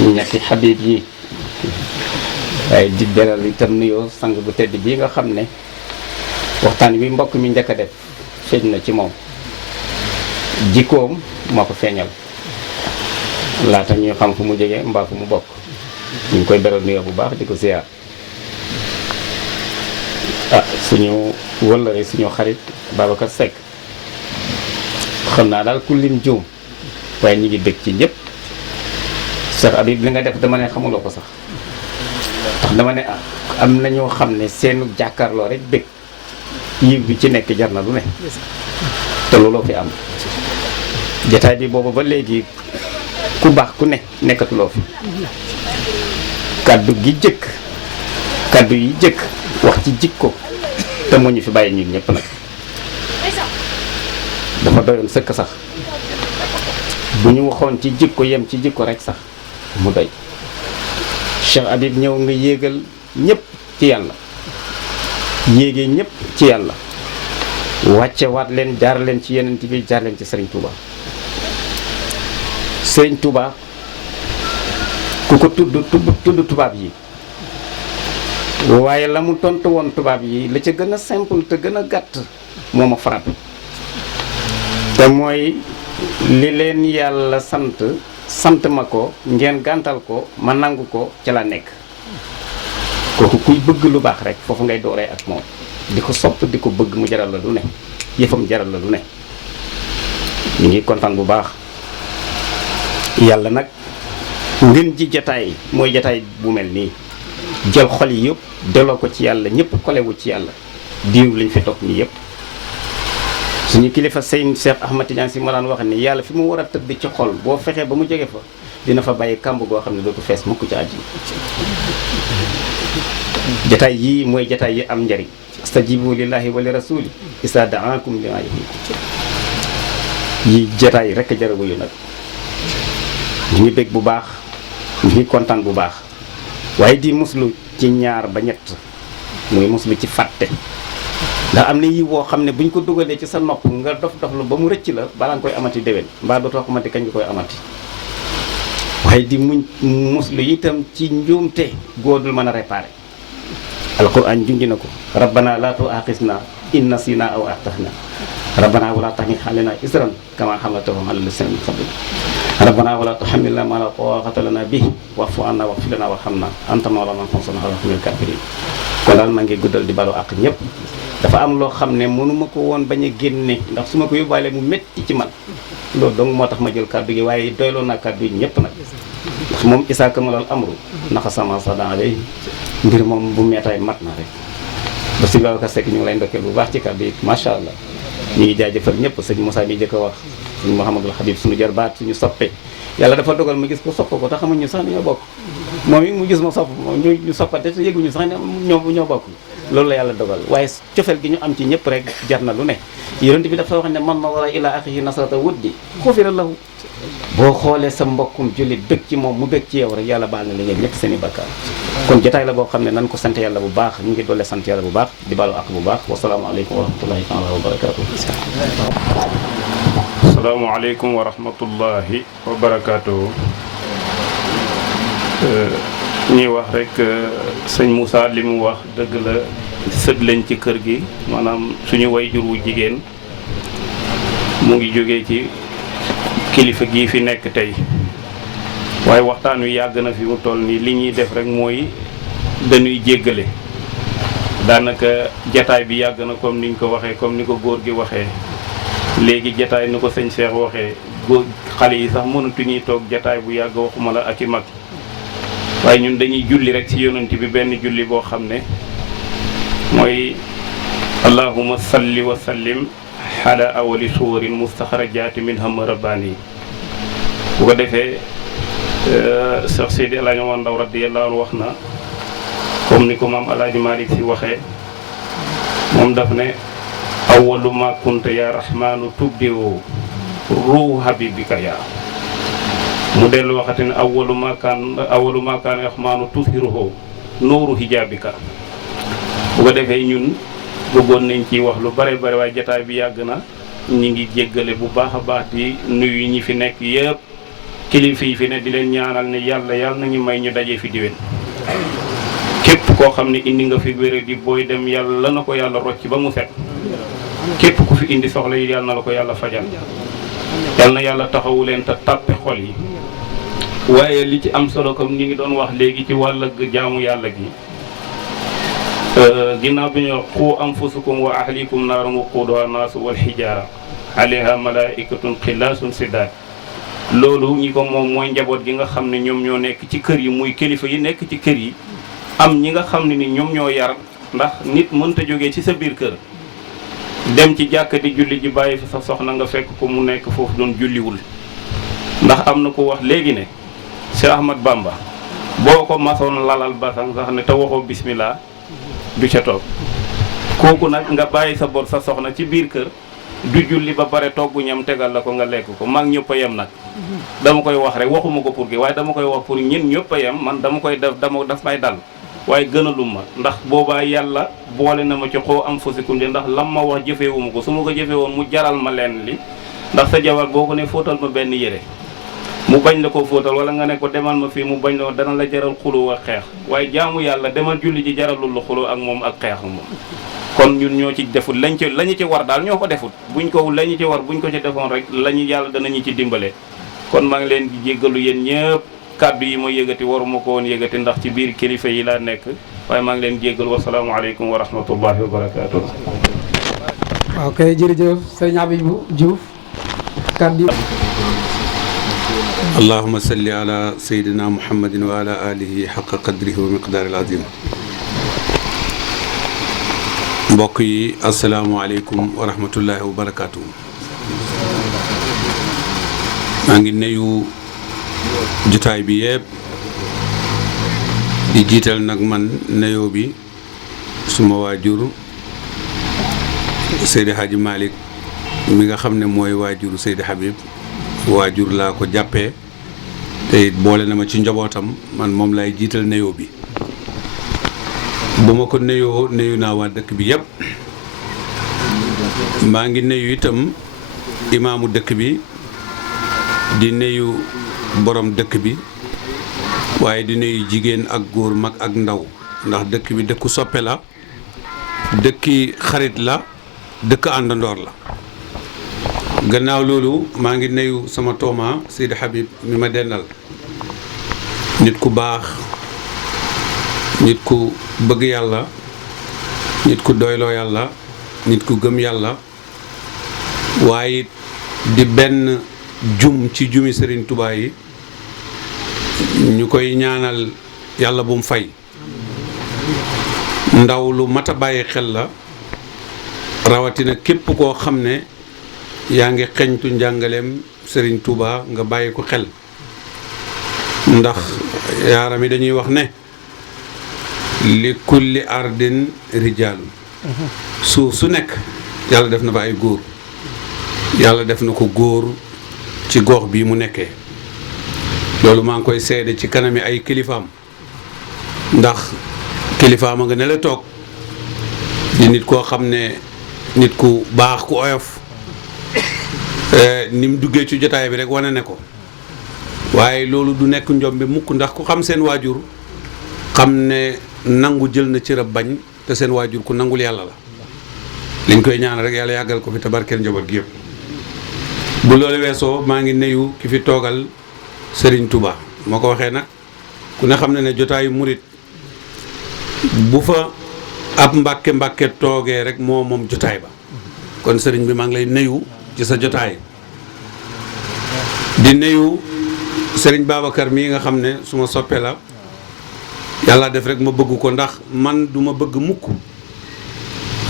ñetti xabib yi waaye di beral itam nuyoo sang bu tedd bii nga xam ne waxtaan wi mbokk mi njëkk a def feeñ na ci moom jikkoom moo ko feeñal laata ñuy xam fu mu jógee mbaa fu mu bokk ñu ngi koy beral nuyoo bu baax di ko ziar suñu wëllëre suñu xarit Babacar Seck xam naa daal ku lim juum waaye ñu ngi bëgg ci ñëpp Cheikh Habib li nga def dama ne xamuloo ko sax ndax dama ne am na ñoo xam ne seenu jàkkaarloo rek bëgg yiw bi ci nekk jar na lu ne te looloo fi am jataay bi boobu ba léegi ku baax ku ne nekkatuloo fi kaddu gi jëkk kaddu yi jëkk wax ci jikko te moo ñu fi bàyyi ñun ñëpp nag dafa doyoon sëkk sax bu ñu waxoon ci jikko yem ci jikko rek sax mu doy Cheikh Habib ñëw nga yéegal ñëpp ci yàlla yéegee ñëpp ci yàlla wàcce waat leen jaar leen ci yeneen bi jaar leen ci Serigne Touba Serigne Touba ku ko tudd tubaab yi waaye la mu tontu woon tubaab yi la ca gën a simple te gën a gàtt moo ma frappé te mooy li leen yàlla sant ma ko ngeen gàntal ko ma nangu ko ca la nekk kooku kuy bëgg lu baax rek foofu ngay dooree ak moom di ko sopp di ko bëgg mu jaral la lu ne yëfam jaral la lu ne ñu ngi kontaan bu baax yàlla nag ngeen ji jataay mooy jataay bu mel nii jël xol yi yëpp delloo ko ci yàlla ñëpp kolewu ci yàlla diiw liñ fi toog nii yëpp suñu kilifa Sëñ Cheikh Ahmad Tidiane si ma daan wax ni yàlla fi mu war a tëdd ci xol boo fexee ba mu jóge fa dina fa bàyyi kàmb goo xam ne dootu fees mukk ci àjjina jataay yii mooy jataay yi am njariñ astajibu lillahi wa li rasuli isa daakum li ma yi jataay rekk jarabu yu nag ñu ngi bég bu baax ñu ngi kontaan bu baax waaye di muslu ci ñaar ba ñett muy muslu ci fàtte ndax am na yi woo xam ne bu ñu ko dugalee ci sa nopp nga dof lu ba mu rëcc la balaa nga koy amati déwén mbaa dootoo xamante kañ nga koy amati waaye di muñ muslu itam ci njuumte góodul mën a réparé alquran junj na ko rabbana la tu'akhizna in nasina aw akhtana rabbana wala tahmil alayna isran kama hamaltahu ala llaziina min qablina rabbana wala tuhammilna ma la taqata lana bihi wa'fu anna waghfir lana warhamna anta mawlana fansurna ala al-qawmil kafirin kon daal maa ngi guddal di balu ak ñëpp dafa am loo xam ne mënuma ko woon bañ a génne ndax su ma ko yóbbaale mu métti ci man loolu donc moo tax ma jël kàddu gi waaye doyloo naa kàddu yi ñëpp nag ndax moom isaa kamalal amru naxa sama sada alay mbir moom bu meetaay mat na rek ba si Babacar Seck ñu ngi lay ndokkeel bu baax ci kàddu yi macha allah ñu ngi jaajëfal ñëpp sëñ Moussa mi jëkk a wax sëñ Mouhamadul Habib suñu jarbaat suñu soppe yàlla dafa dogal ma gis ko sopp ko te xamuñu sax ni ñoo bokk moom it mu gis ma sopp ñu soppante te yëguñu sax ne ñoo bokk loolu la yàlla dogal waaye cofeel gi ñu am ci ñëpp rek jar na lu ne yonent bi dafa wax ne man nadara ila axihi nasrata wuddi xufira lahu boo xoolee sa mbokkum jullit bëgg ci moom mu bëgg ci yow rek yàlla baal na la ngeen ñëpp seen i bakkaar kon jotaay la boo xam ne nan ko sant yàlla bu baax ñu ngi doole sant yàlla bu baax di baalu ak bu baax wasalaamaaleykum wa rahmatullahi taala wa barakaatu. asalaamaaleykum wa rahmatullahi wa barakaatu. ñuy wax rek sëñ Moussa li mu wax dëgg la sët lañ ci kër gi maanaam suñu wayjur wu jigéen mu ngi jógee ci kilifa gii fi nekk tey waaye waxtaan wi yàgg na fi mu toll nii li ñuy def rek mooy dañuy jéggale daanaka jataay bi yàgg na comme niñ ko waxee comme ni ko góor gi waxee léegi jataay ni ko sëñ Cheikh waxee góor xale yi sax mënatuñuy toog jataay bu yàgg waxuma la ak i mag waaye ñun dañuy julli rek ci yonent bi benn julli boo xam ne mooy allahumma salli wa sallim ala awali suwarin mustaxarajaati min hamma rabbaani bu ko defee Cheikh Seydi El Hadji Omar Ndaw radiyallahu anhu wax na comme ni ko maam El Hadji Malick Sy waxee moom daf ne awalu ma kunta ya rahmaanu tubdiwoo ruuhu habibika yaa mu dellu waxati ne awalu ma kaan rahmaanu tushiruhu nuuru hijaabika bu ko defee ñun bëggoon nañ ciy wax lu bare bare waaye jataay bi yàgg na ñi ngi jéggale bu baax a baax di nuyu ñi fi nekk yëpp kilifa yi fi ne di leen ñaanal ne yàlla nañu may ñu daje fi diwén képp koo xam ne indi nga fi wéré di booy dem yàlla na ko yàlla rocc ba mu set képp ku fi indi soxla yi yàlla na la ko yàlla fajal yàlla na yàlla taxawu leen te tàppe xol yi waaye li ci am solo comme ñi ngi doon wax léegi ci wàll jaamu yàlla gi ginnaaw bi ñu wax qu anfusakum wa ahlikum naaran waquuduha naasu wal hijaara alayha malaikatun xilaasun sidaat loolu ñi ko moom mooy njaboot gi nga xam ne ñoom ñoo nekk ci kër yi muy kilifa yi nekk ci kër yi am ñi nga xam ne ni ñoom ñoo yar ndax nit mënta jógee ci sa biir kër dem ci jàkka di julli ji bàyyi fi sa soxna nga fekk ko mu nekk foofu doon julliwul ndax am na ko wax léegi ne Cheikh Ahmad Bamba boo ko masoon lalal basang sax ne te waxoo bismillah du ca toog kooku nag nga bàyyi sa bor sa soxna ci biir kër du julli ba pare togg ñam tegal la ko nga lekk ko mag ñëpp a yem nag dama koy wax rek waxuma ko pour gi waaye dama koy wax pour ñin ñëpp a yem man dama koy def daf may dal waaye gënalum ma ndax boobaa yàlla boole na ma ci xoo am fasikum di ndax lam ma wax jëfeewuma ko su ma ko jëfee woon mu jaral ma leen li ndax sa jabar boo ko ne fóotal ma benn yére mu bañ la ko fóotal wala nga ne ko demal ma fii mu bañ la dana la jaral xuloo ak xeex waaye jaamu yàlla demal julli ji jaralul la xuloo ak moom ak xeex moom kon ñun ñoo ci deful lañu ci war daal ñoo ko deful buñ ko lañu ci war buñ ko ci defoon rek lañu yàlla danañu ci dimbale kon maa ngi leen di jéggalu yéen ñëpp kàddu yi ma yëgati waruma ko woon yëgati ndax ci biir kilifa yi laa nekk waaye maa ngi leen jéggalu wasalaamualeykum wa rahmatullahi wa barakaatu. waaw kay jërëjëf sëñ Abibou Diouf kàddu allahuma salli ala sayyidina muhammadin wa ala alihi xaqa qadrihi wa miqdaaril azim. mbokk yi asalaamualeykum wa rahmatullahi wa barakaatu. maa ngi nuyu jotaay bi yëpp di jiital nag man nuyoo bi suma waajur Seydi Hadji Malick mi nga xam ne mooy waajuru Seydi Habib waajur laa ko jàppee te it boole na ma ci njabootam man moom lay jiital nuyoo bi bu ma ko nuyu naa waa dëkk bi yëpp maa ngi nuyu itam imaamu dëkk bi di nuyu borom dëkk bi waaye di nuyu jigéen ak góor mag ak ndaw ndax dëkk bi dëkku soppe la dëkki xarit la dëkk àndandoor la gannaaw loolu maa ngi nuyu sama tooma Seydi Habib mi ma dendal nit ku baax nit ku bëgg yàlla nit ku doyloo yàlla nit ku gëm yàlla waaye di benn jum ci jumi Serigne Touba yi ñu koy ñaanal yàlla bu mu fay ndaw lu mat a bàyyi xel la rawatina képp koo xam ne yaa ngi xeñtu njàngaleem Serigne Touba nga bàyyi ko xel ndax yaaram yi dañuy wax ne li kulli ardin rijaalun suuf su nekk yàlla def na fa ay góor yàlla def na ko góor ci gox bii mu nekkee loolu maa ngi koy seede ci kanami ay kilifaam ndax kilifaam a nga ne la toog di nit koo xam ne nit ku baax ku oyof ni mu duggee ci jotaay bi rek wane ne ko waaye loolu du nekk njombe mukk ndax ku xam seen waajur xam ne nangu jël na cërëb bañ te seen waajur ku nangul yàlla la liñ koy ñaan rek yàlla yàggal ko fi te barkeel njaboot gi yëpp bu loolu weesoo maa ngi nuyu ki fi toogal Serigne Touba moo ko waxee nag ku ne xam ne ne jotaayu murit bu fa ab mbàkke toogee rek moom jotaay ba kon sëriñ bi maa ngi lay nuyu ci sa jotaay di nuyu Serigne Babacar mii nga xam ne su ma soppee la yàlla def rek ma bëgg ko ndax man du ma bëgg mukk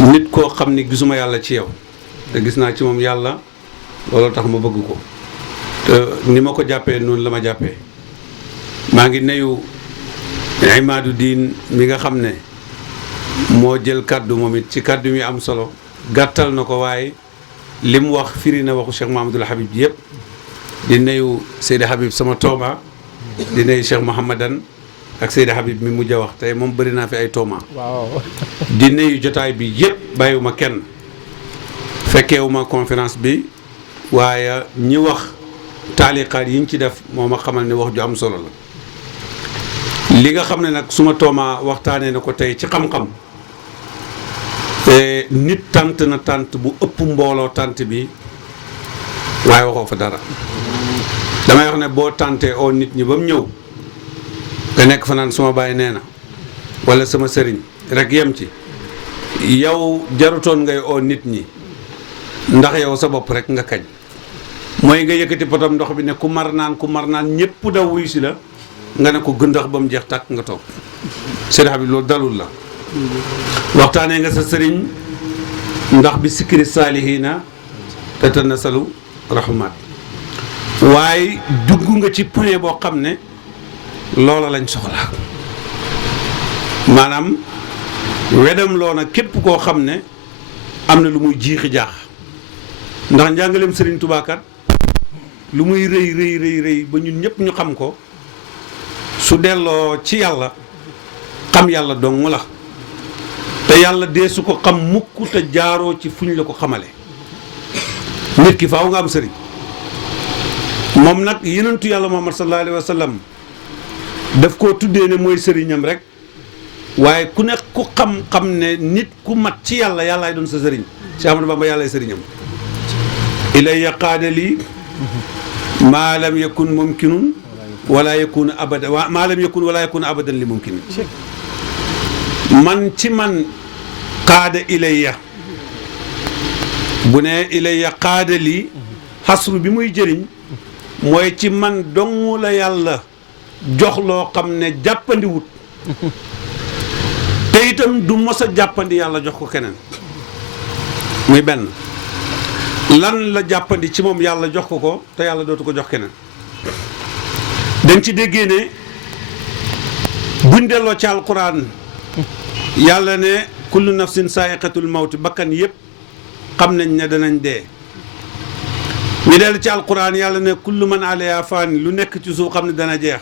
nit koo xam ni gisuma yàlla ci yow te gis naa ci moom yàlla looloo tax ma bëgg ko te ni ma ko jàppee noonu la ma jàppee maa ngi nuyu Imaadu Diin mi nga xam ne moo jël kàddu moom it ci kàddu mi am solo gàttal na ko waaye li mu wax firi na waxu Cheikh Mahamadul Habib ji yëpp di nuyu Seydi Habib sama tooma di nuyu Cheikh Mouhamadan ak Seydi Habib mi mujj a wax tey moom bëri naa fi ay tooma waaw di nuyu jotaay bi yëpp bàyyiwuma kenn fekkeewuma conférence bi waaye ñi wax taaliqaat yi ñu ci def moo ma xamal ne wax ju am solo la li nga xam ne nag suma tooma waxtaanee na ko tey ci xam-xam nit tant na tant bu ëpp mbooloo tant bi waaye waxoo fa dara damay wax ne boo tantee oo nit ñi ba mu ñëw nga nekk fa naan suma bàyyi nee na wala sama sëriñ rek yem ci yow jarutoon ngay oo nit ñi ndax yow sa bopp rek nga kañ mooy nga yëkkati potom ndox bi ne ku mar naan ñépp daw wuyu si la nga ne ko gëndax ba mu jeex tàkk nga toog Seydi Habib loolu dalul la waxtaanee nga sa sëriñ ndax bi sikkiri saalihiina tatanasalu rahmat waaye dugg nga ci point boo xam ne loola lañ soxla maanaam wedam loona képp koo xam ne am na lu muy jiixi jaax ndax njàngaleem Sëriñ Tuubaa kat lu muy rëy ba ñun ñëpp ñu xam ko su delloo ci yàlla xam yàlla dong la te yàlla dee su ko xam mukk te jaaroo ci fuñ la ko xamale nit ki faaw nga am sëriñ moom nag yenentu yàlla Muhammad sallallahu alayhi wa sallam daf koo tuddee ne mooy sëriñam rek waaye ku nekk ku xam ne nit ku mat ci yàlla yàllaay doon sa sëriñ Cheikh Ahmadou Bamba yàllaay sëriñam ilayya qaadali maa lam yakun mumkinun wala yakun abada maa lam yakun wala yakun abadan li mumkin man ci man qaada ilayya bu ne ilayya qaadali xasru bi muy jëriñ mooy ci man dong la yàlla jox loo xam ne jàppandiwut te itam du mos a jàppandi yàlla jox ko keneen muy benn lan la jàppandi ci moom yàlla jox ko te yàlla dootu ko jox keneen dañ ci déggee ne buñ delloo ci alquran yàlla ne kullu nafsin saa'iqatul mawti bakkan yëpp xam nañ ne danañ dee ñu dellu ci alquran yàlla ne kullu man alayha faan lu nekk ci suuf xam ne dana jeex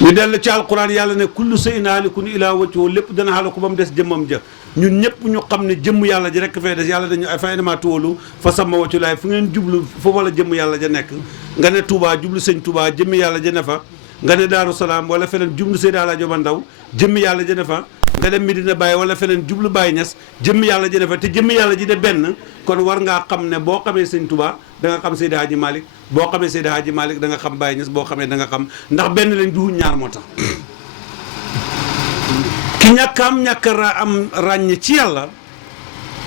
ñu dellu ci alquran yàlla ne kullu shay'in haalikun ilaa wajhihi lépp dana xaala ko ba mu des jëmmam ja ñun ñëpp ñu xam ne jëmm yàlla ji rekk fay des yàlla dañu fa aynamaa tuwallu fa samma wajhu llaahi fu ngeen jublu foofu la jëmm yàlla ja nekk nga ne Touba jublu sëñ Touba jëmmi yàlla ja ne fa nga ne Daaru Salaam wala feneen jublu Seydi Alaaji Omar Ndaw jëmmi yàlla ja ne fa nga dem Medina Baye wala feneen jublu Baye Niass jëmmi yàlla ja ne fa te jëmmi yàlla ji de benn kon war ngaa xam ne boo xamee sëñ Touba da nga xam Seydi Hadji Malick boo xamee Seydi Hadji Malick da nga xam Baye Niass boo xamee da nga xam ndax benn lañ duhu ñaar moo tax ki ñàkk am ràññe ci yàlla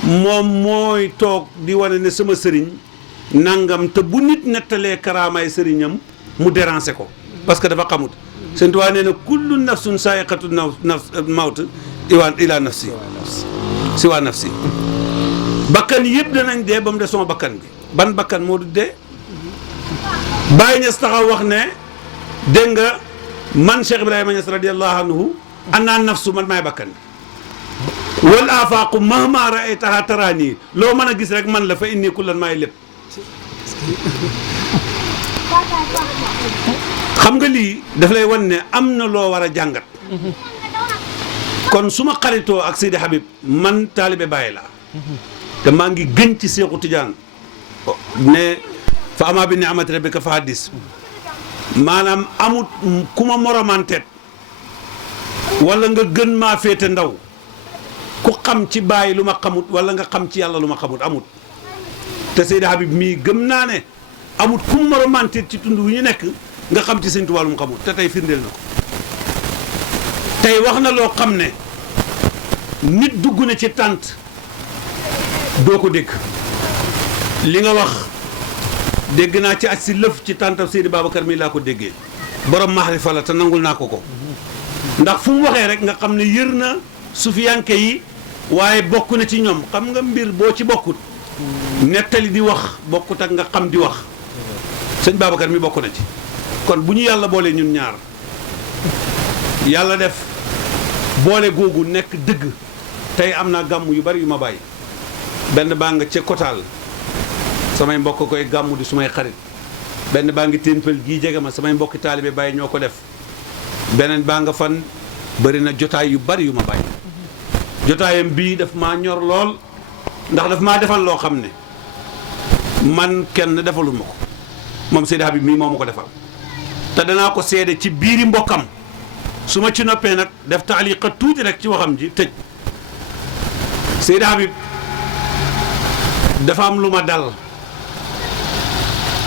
moom mooy toog di wane ne sama sëriñ nangam te bu nit nettalee karaamaay sëriñam mu déranger ko parce que dafa xamut sëñ Tuubaa nee na kullu nafsun saa'iqatu mawt ila nafsi si waa nafsi bakkan yëpp danañ dee ba mu des sama bakkan bi ban bakkan moo du dee Baye Niass taxaw wax ne dégg nga man Cheikh Ibrahima Niass radiyallahu anhu ana nafsu man maay bakkan bi wal afaaqu mahma raaytaha taraani loo mën a gis rek man la fa inni kullan maay lépp xam nga lii daf lay wan ne am na loo war a jàngat kon su ma xaritoo ak Seydi Habib man taalibe Baay laa te maa ngi gën ci Seexu Tijaan ne fa amaa bi ni'mati rabbika fa haddis maanaam amut ku ma moromanteet wala nga gën maa féete ndaw ku xam ci Baay lu ma xamut wala nga xam ci yàlla lu ma xamut amut te Seydi Habib mii gëm naa ne amut ku mu moromanteet ci tund wu ñu nekk nga xam ci Sëñ Tuubaa lu mu xamut te tey firndeel na ko tey wax na loo xam ne nit dugg na ci tànt doo ko dégg li nga wax dégg naa ci at si lëf ci tàntam Seydi Babacar mii laa ko déggee borom maxrifa la te nangul naa ko ndax fu mu waxee rek nga xam ne yër na sufiyanke yi waaye bokk na ci ñoom xam nga mbir boo ci bokkut nettali di wax bokkut ak nga xam di wax sëñ Babacar mi bokk na ci kon bu ñu yàlla boole ñun ñaar yàlla def boole googu nekk dëgg tey am naa gàmm yu bari yu ma bàyyi benn baa nga ca Kotaal samay mbokk koy gàmmu di sumay xarit benn baa ngi ténpal gii jege ma samay mbokki taalibe bàyyi ñoo ko def beneen baa nga fan bëri na jotaay yu bari yu ma bàyyi jotaayam bii daf maa ñor lool ndax daf maa defal loo xam ne man kenn defaluma ko moom Seydi Habib mii moo ma ko defal te danaa ko seede ci biiri mbokkam su ma ci noppee nag def taaliqa tuuti rek ci waxam ji tëj Seydi Habib dafa am lu ma dal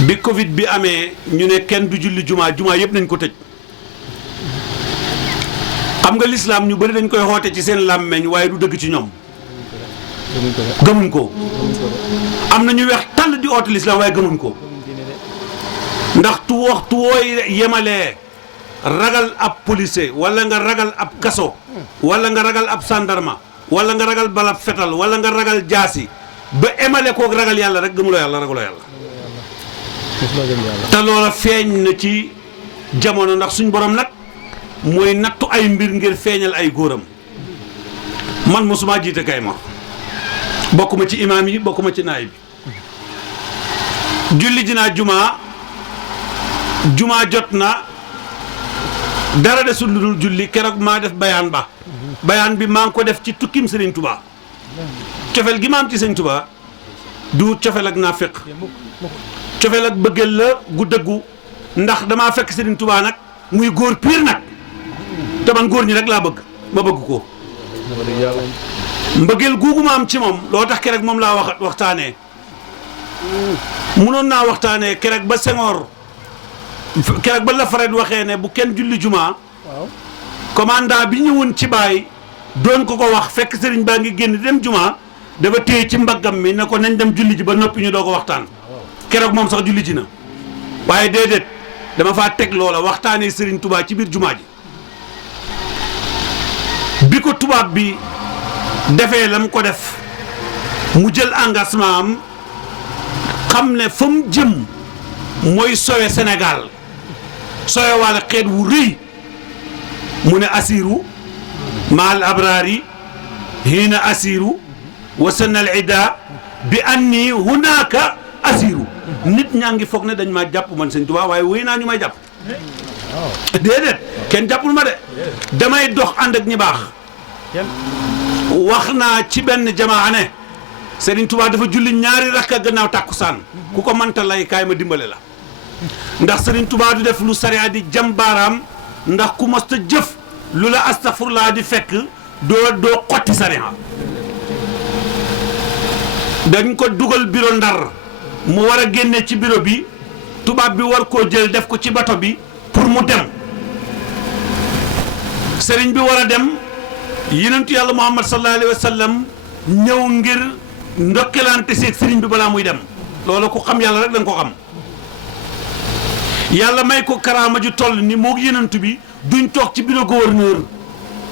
bi Covid bi amee ñu ne kenn du julli jumaa yëpp nañ ko tëj xam nga lislaam ñu bëri dañ koy xoote ci seen làmmeñ waaye du dëgg ci ñoom gëmuñ ko am na ñu weex tàll di oote lislaam waaye gëmuñ ko ndax waxtu wooy yemalee ragal ab policier wala nga ragal ab kaso wala nga ragal ab sandarma wala nga ragal balab fetal wala nga ragal jaasi ba emale koog ragal yàlla rek gëmuloo yàlla ragaloo yàlla te loola feeñ na ci jamono ndax suñ borom nag mooy nattu ay mbir ngir feeñal ay góoram man mosuma jiite kay ma bokkuma ci imaam yi bokkuma ci naay bi julli dinaa jumaa jot na dara desul lu dul julli keroog maa def bayaan bi maa ngi ko def ci tukkim Sëriñ Tuubaa cofeel gi ma am ci Sëriñ Tuubaa du cofeel ak naafeq cofeel ak bëggeel la gu dëggu ndax damaa fekk Sëriñ Tuubaa nag muy góor piir nag te man góor ñi rek laa bëgg ma bëgg ko mbëggeel googu ma am ci moom loo tax keroog moom laa waxtaanee munoon naa waxtaanee keroog ba Senghor keroog ba la Faret waxee ne bu kenn julli jumaa commandant bi ñëwoon ci Baay doon ko wax fekk sëriñ baa ngi génn dem jumaa dafa téye ci mbaggam mi ne ko nañ dem julli ji ba noppi ñu doo ko waxtaan keroog moom sax julli ji na waaye déedéet dama faa teg loola waxtaanee Sëriñ Tuubaa ci biir jumaa ji bi ko tubaab bi defee lam ko def mu jël engagement am xam ne fa mu jëm mooy sowe Sénégal sowe walla xeet wu rëy mu ne asiru maal abraari hiina asiru wasanal ida bi anni hunaaka asiru nit ñaa ngi foog ne dañ maa jàpp man Sëñ Tuubaa waaye wéy naa ñu may jàpp déedéet kenn jàppul ma de damay dox ànd ak ñi baax wax naa ci benn jamaa ne Sëriñ Tuubaa dafa julli ñaari rakka gannaaw tàkkusaan ku ko mënta lay kaay ma dimbale la ndax Sëriñ Tuubaa du def lu sariya di jam baaraam ndax ku mos ta jëf lu la astafurlaa di fekk doo xotti sariya dañ ko dugal bureau Ndar mu war a génne ci bureau bi tubaab bi war koo jël def ko ci bato bi pour mu dem sëriñ bi war a dem yonentu yàlla Muhammad sallallahu alayhi wa sallam ñëw ngir ndokkelante seeg sëriñ bi balaa muy dem loolu ku xam yàlla rek da nga ko xam yàlla may ko karaama ju toll ni moo yonentu bi duñ toog ci bureau gouverneur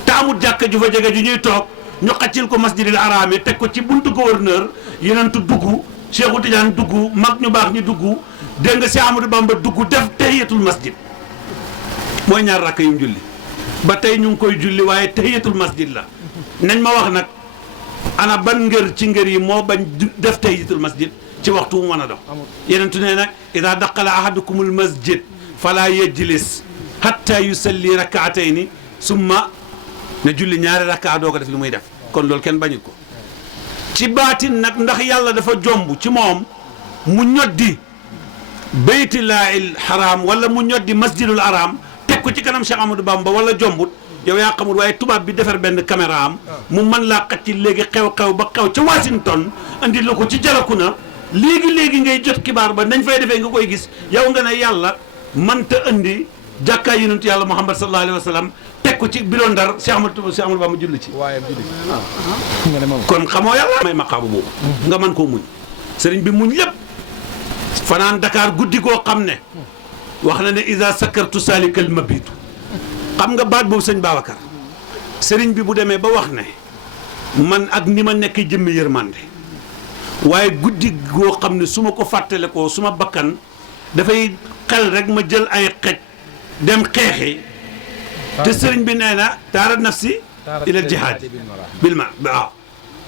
te amul jàkka ju fa jege ju ñuy toog ñu xaccil ko masjidil araam yi teg ko ci buntu gouverneur yonentu dugg Cheikhu Tidiane dugg mag ñu baax ñi dugg dégg nga si Amadou Bamba dugg def tahiyatul masjid mooy ñaar rakk yu mu julli ba tey ñu ngi koy julli waaye tahiyatul masjid la nañ ma wax nag ana ban ngër ci ngër yi moo bañ def tahiyatul masjid ci waxtu mu mën a dox yenentu ne nag ida daqala ahadukumul masjid fala yajlis hatta yusalli rakaatayni summa ne julli ñaari rakaa doo ko def li muy def kon loolu kenn bañut ko ci baatin nag ndax yàlla dafa jomb ci moom mu ñoddi baytillaahil haram wala mu ñoddi masjidul haram teg ko ci kanam Cheikh Amadou Bamba wala jombut yow yaa xamul waaye tubaab bi defar benn caméra am mu mën laa xat ci léegi xew-xew ba xew ca Washington andi la ko ci Jalakuna léegi ngay jot xibaar ba nañ fay defee nga koy gis yow nga ne yàlla mënta andi jàkkaay yonentu yàlla Muhammad sallallahu alayhi wa sallam teg ko ci biro Ndar Cheikh Amadou Bamba julli ci kon xamoo yàlla may maqaabu boobu nga mën koo muñ sëriñ bi muñ lépp fanaan Dakar guddi koo xam ne wax na ne isa sakartu salikal mabitu xam nga baat boobu sëñ Babacar sëriñ bi bu demee ba wax ne man ak ni ma nekk jëmmi yërmande waaye guddi goo xam ne su ma ko fàttale ko su ma bakkan dafay xel rek ma jël ay xej dem xeexi te sëriñ bi nee na taara nafsi ilal jihaad bil ma waaw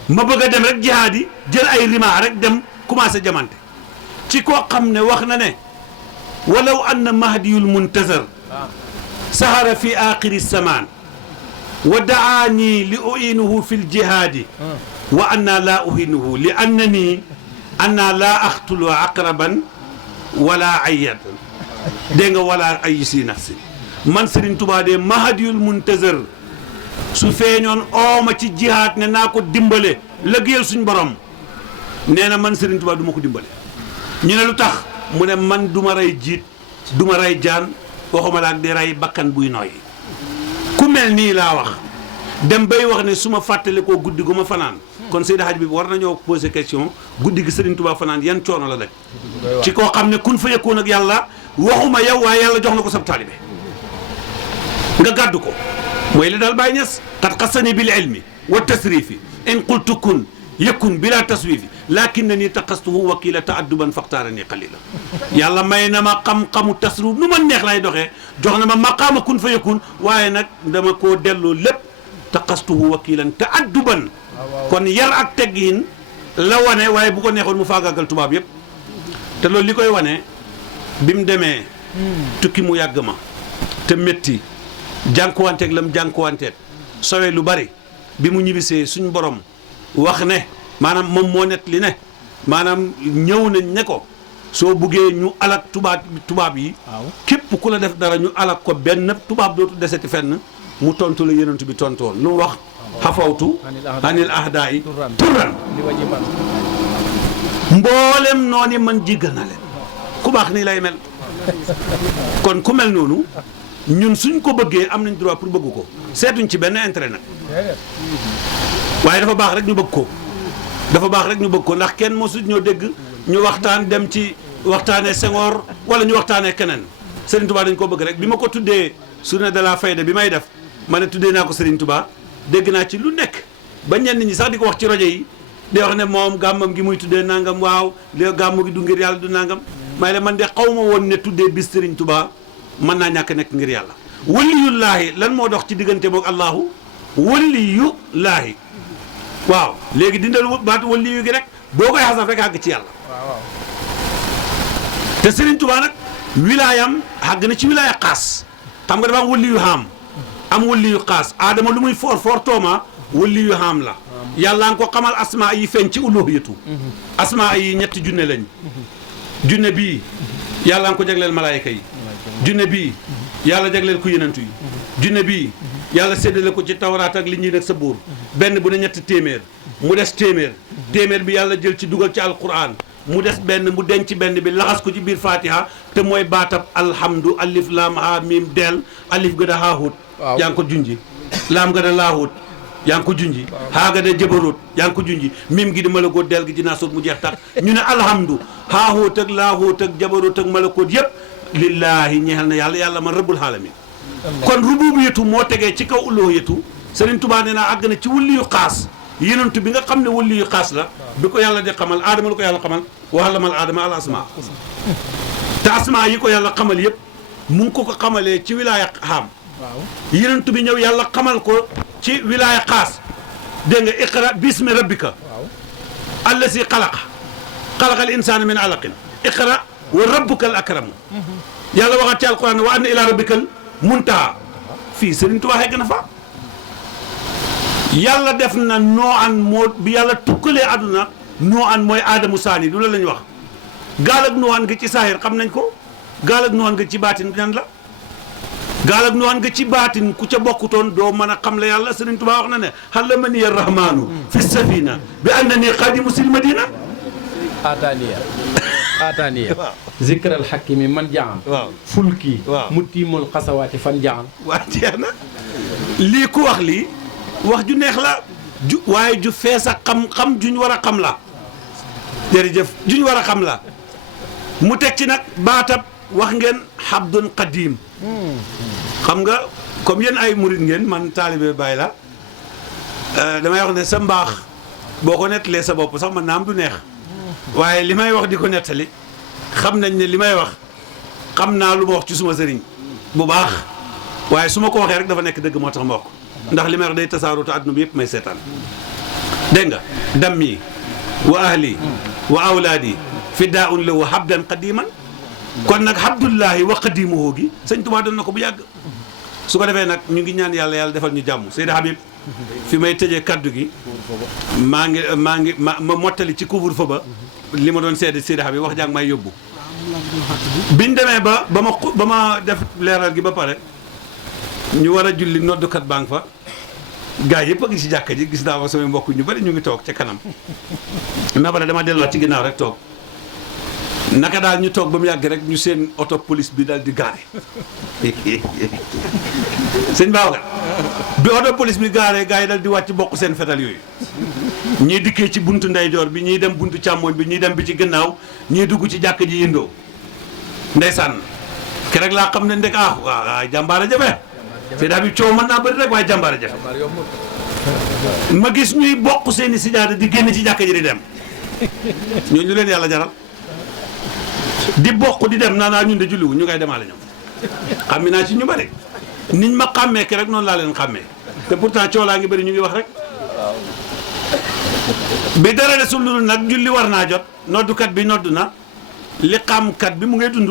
ma bëgg a dem rek jihaad yi jël ay rima rek dem commencé jamante ci koo xam ne wax na ne walaw anna mahdiyul muntazar sahara fi aaxiri samaan wa daani li uinuhu fi ljihaadi wa anna laa uhinuhu li annani anna laa axtulu aqraban wala ayatan dégg nga wala ay si nafsi man Serigne Touba de mahdiyul muntazar su feeñoon ooma ci jihaad ne naa ko dimbale lëggéeyal suñ borom nee na man Serigne Touba du ma ko dimbale ñu ne lu tax mu ne man du ma rey jiit du ma rey jaan waxuma la ak di rey bakkan buy nooy ku mel nii laa wax dem bay wax ne su ma fàttale koo guddi gu ma fanaan kon Seydi Hadj bi war nañoo poser question guddi gi Serigne Touba fanaan yan coono la daj ci koo xam ne kun fa yëkkoon ak yàlla waxuma yow waaye yàlla jox na ko sab taalibe nga gàddu ko mooy li daal Baay Ñas qad xassani bil ilmi wa tasrifi in qultu kun yakun bila taswifi lakinnani taqastuhu wakila taadduban faxtaarani qalila yàlla may na ma xam-xamu tasruf nu ma neex lay doxee jox na ma maqaama kun fa yakun waaye nag dama koo delloo lépp taqastuhu wakilan taadduban kon yar ak teggin la wane waaye bu ko neexoon mu faagaagal tubaab yëpp te loolu li koy wane bi mu demee tukki mu yàgg ma te métti jànkuwanteeg lam jànkuwanteet sowe lu bari bi mu ñibbisee suñ borom wax ne maanaam moom moo net li ne maanaam ñëw nañ ne ko soo buggee ñu alak tubaab yi képp ku la def dara ñu alak ko benn tubaab dootu deseti fenn mu tontu la yenentu bi tontu woon lu mu wax xafawtu anil ahdaa yi turan mboolem noonu man jéggal na leen ku baax nii lay mel kon ku mel noonu ñun suñ ko bëggee am nañ droit pour bëgg ko seetuñ ci benn intérêt nag waaye dafa baax rek ñu bëgg ko dafa baax rek ñu bëgg ko ndax kenn mosu ñoo dégg ñu waxtaan dem ci waxtaanee Senghor wala ñu waxtaanee keneen Serigne Touba dañ ko bëgg rek bi ma ko tuddee journée de la fayda bi may def ma ne tuddee naa ko Serigne Touba dégg naa ci lu nekk ba ñenn ñi sax di ko wax ci rajo yi di wax ne moom gàmmam gi muy tuddee nangam waaw léegi gàmmu gi du ngir yàlla du nangam may la man de xaw ma woon ne tuddee bis Serigne Touba mën naa ñàkk nekk ngir yàlla waliyullaahi lan moo dox ci diggante moog Allahu waliyullaahi waaw léegi dindal baatu waliyu gi rek boo koy xasaf rek àgg ci yàlla te Serigne Touba nag wilaayam àgg na ci wilaaya xaas xam nga dafa am waliyu xaam am waliyu xaas aadama lu muy foor foor tooma waliyu xaam la yàlla nga ko xamal asmaa yi feeñ ci uluhiyatu asmaa yi ñetti junne lañ junne bii yàlla nga ko jagleel malaayika yi junne bii yàlla jagleel ku yenentu yi junne bii yàlla séddale ko ci tawraat ak li ñuy nag sa buur benn bu ne ñetti téeméer mu des téeméer bi yàlla jël ci dugal ci alquran mu des benn mu denc benn bi laxas ko ci biir fatiha te mooy baatab alhamdu alif laam ha mim del alif gëda haahut yaa ngi ko junji laam gëda laahut yaa ngi ko junji haa gëda jëbaroot yaa ngi ko junji mim gi di malakoot del gi dinaa soot mu jeex tax ñu ne alhamdu haahut ak laahut ak jabaroot ak malakoot yëpp lillaahi ñeexal na yàlla man rabbul alamin kon rububiyatu moo tegee ci kaw uluhiyatu Serigne Touba nee naa àgg na ci wulli yu xaas yenentu bi nga xam ne wulli yu xaas la bi ko yàlla di xamal aadama la ko yàlla xamal waxalamal aadama al asma te asma yi ko yàlla xamal yëpp mu ngi ko xamalee ci wilaaya xaam yenentu bi ñëw yàlla xamal ko ci wilaaya xaas dégg nga iqra bismi rabbika allasi xalaqal insaana min alaqin iqra wa rabbuka al akramu yàlla waxaat ci alquran wa anna ila rabbikal muntaha fii Sëriñ Tuubaa xegg na fa yàlla def na noo an moo bi yàlla tukkalee àdduna noo an mooy aadamu saani du la la ñu wax gaal ak noo an nga ci saahir xam nañ ko gaal ak noo an nga ci baatin nan la gaal ak noo an nga ci baatin ku ca bokkutoon doo mën a xam la yàlla Sëriñ Tuubaa wax na ne allamani arrahmanu fi safina bi annani xadimu sil madina ataniya zikral hakimi man jaan fulki mutimul xasawaati fan jaan waa jeex na lii ku wax lii wax ju neex la ju waaye ju fees a xam juñ war a xam la jërëjëf juñ war a xam la mu teg ci nag baatab wax ngeen habdun qadim xam nga comme yéen ay murid ngeen man taalibe Baay la damay wax ne sa mbaax boo ko nettalee sa bopp sax man naam du neex waaye li may wax di ko nettali xam nañ ne li may wax xam naa lu ma wax ci suma sëriñ bu baax waaye su ma ko waxee rek dafa nekk dëgg moo tax ma wax ko ndax li may wax day tasaaroo te àdduna bi yëpp may seetaan dégg nga dammi wa ahli wa awlaadi fidaun lahu habdan qadiman kon nag habdullahi wa qadimuhu gi sëñ Tuubaa doon na ko bu yàgg su ko defee nag ñu ngi ñaan yàlla defal ñu jàmm Seydi Habib fi may tëjee kaddu gi maa ngi ma mottali ci couvre-feu ba li ma doon seede Seydi Habib wax jàng may yóbbu biñ demee ba ma def leeral gi ba pare ñu war a julli noddukat baa ngi fa gaa yëpp a ngi ci jàkka ji gis naa fa samay mbokk ñu bari ñu ngi toog ca kanam ma pare dama delluwaat ci ginnaaw rek toog naka daal ñu toog ba mu yàgg rek ñu seen auto police bi daal di gaare sëñ Babacar bi auto police bi gaaree gaa yi dal di wàcc bokk seen fetal yooyu ñii dikkee ci buntu ndeyjoor bi ñii dem buntu càmmooñ bi ñii dem bi ci gannaaw ñii dugg ci jàkka ji yëndoo ndeysaan ke rek laa xam ne ndek waaw jàmbaara jafe Seydi Habib coow mën naa bëri rek waaye jàmbaara jafe ma gis ñuy bokk seeni sijaada di génn ci jàkka ji di dem ñooñu leen yàlla jaral di bokk di dem naa ñun de julliwu ñu ngay demaale ñoom xammi naa ci ñu bëri niñ ma xàmmee ke rek noonu laa leen xàmmee te pourtant coow laa ngi bëri ñu ngi wax rek bi dara desul lu nag julli war naa jot noddukat bi noddu na li xamkat bi mu ngay dund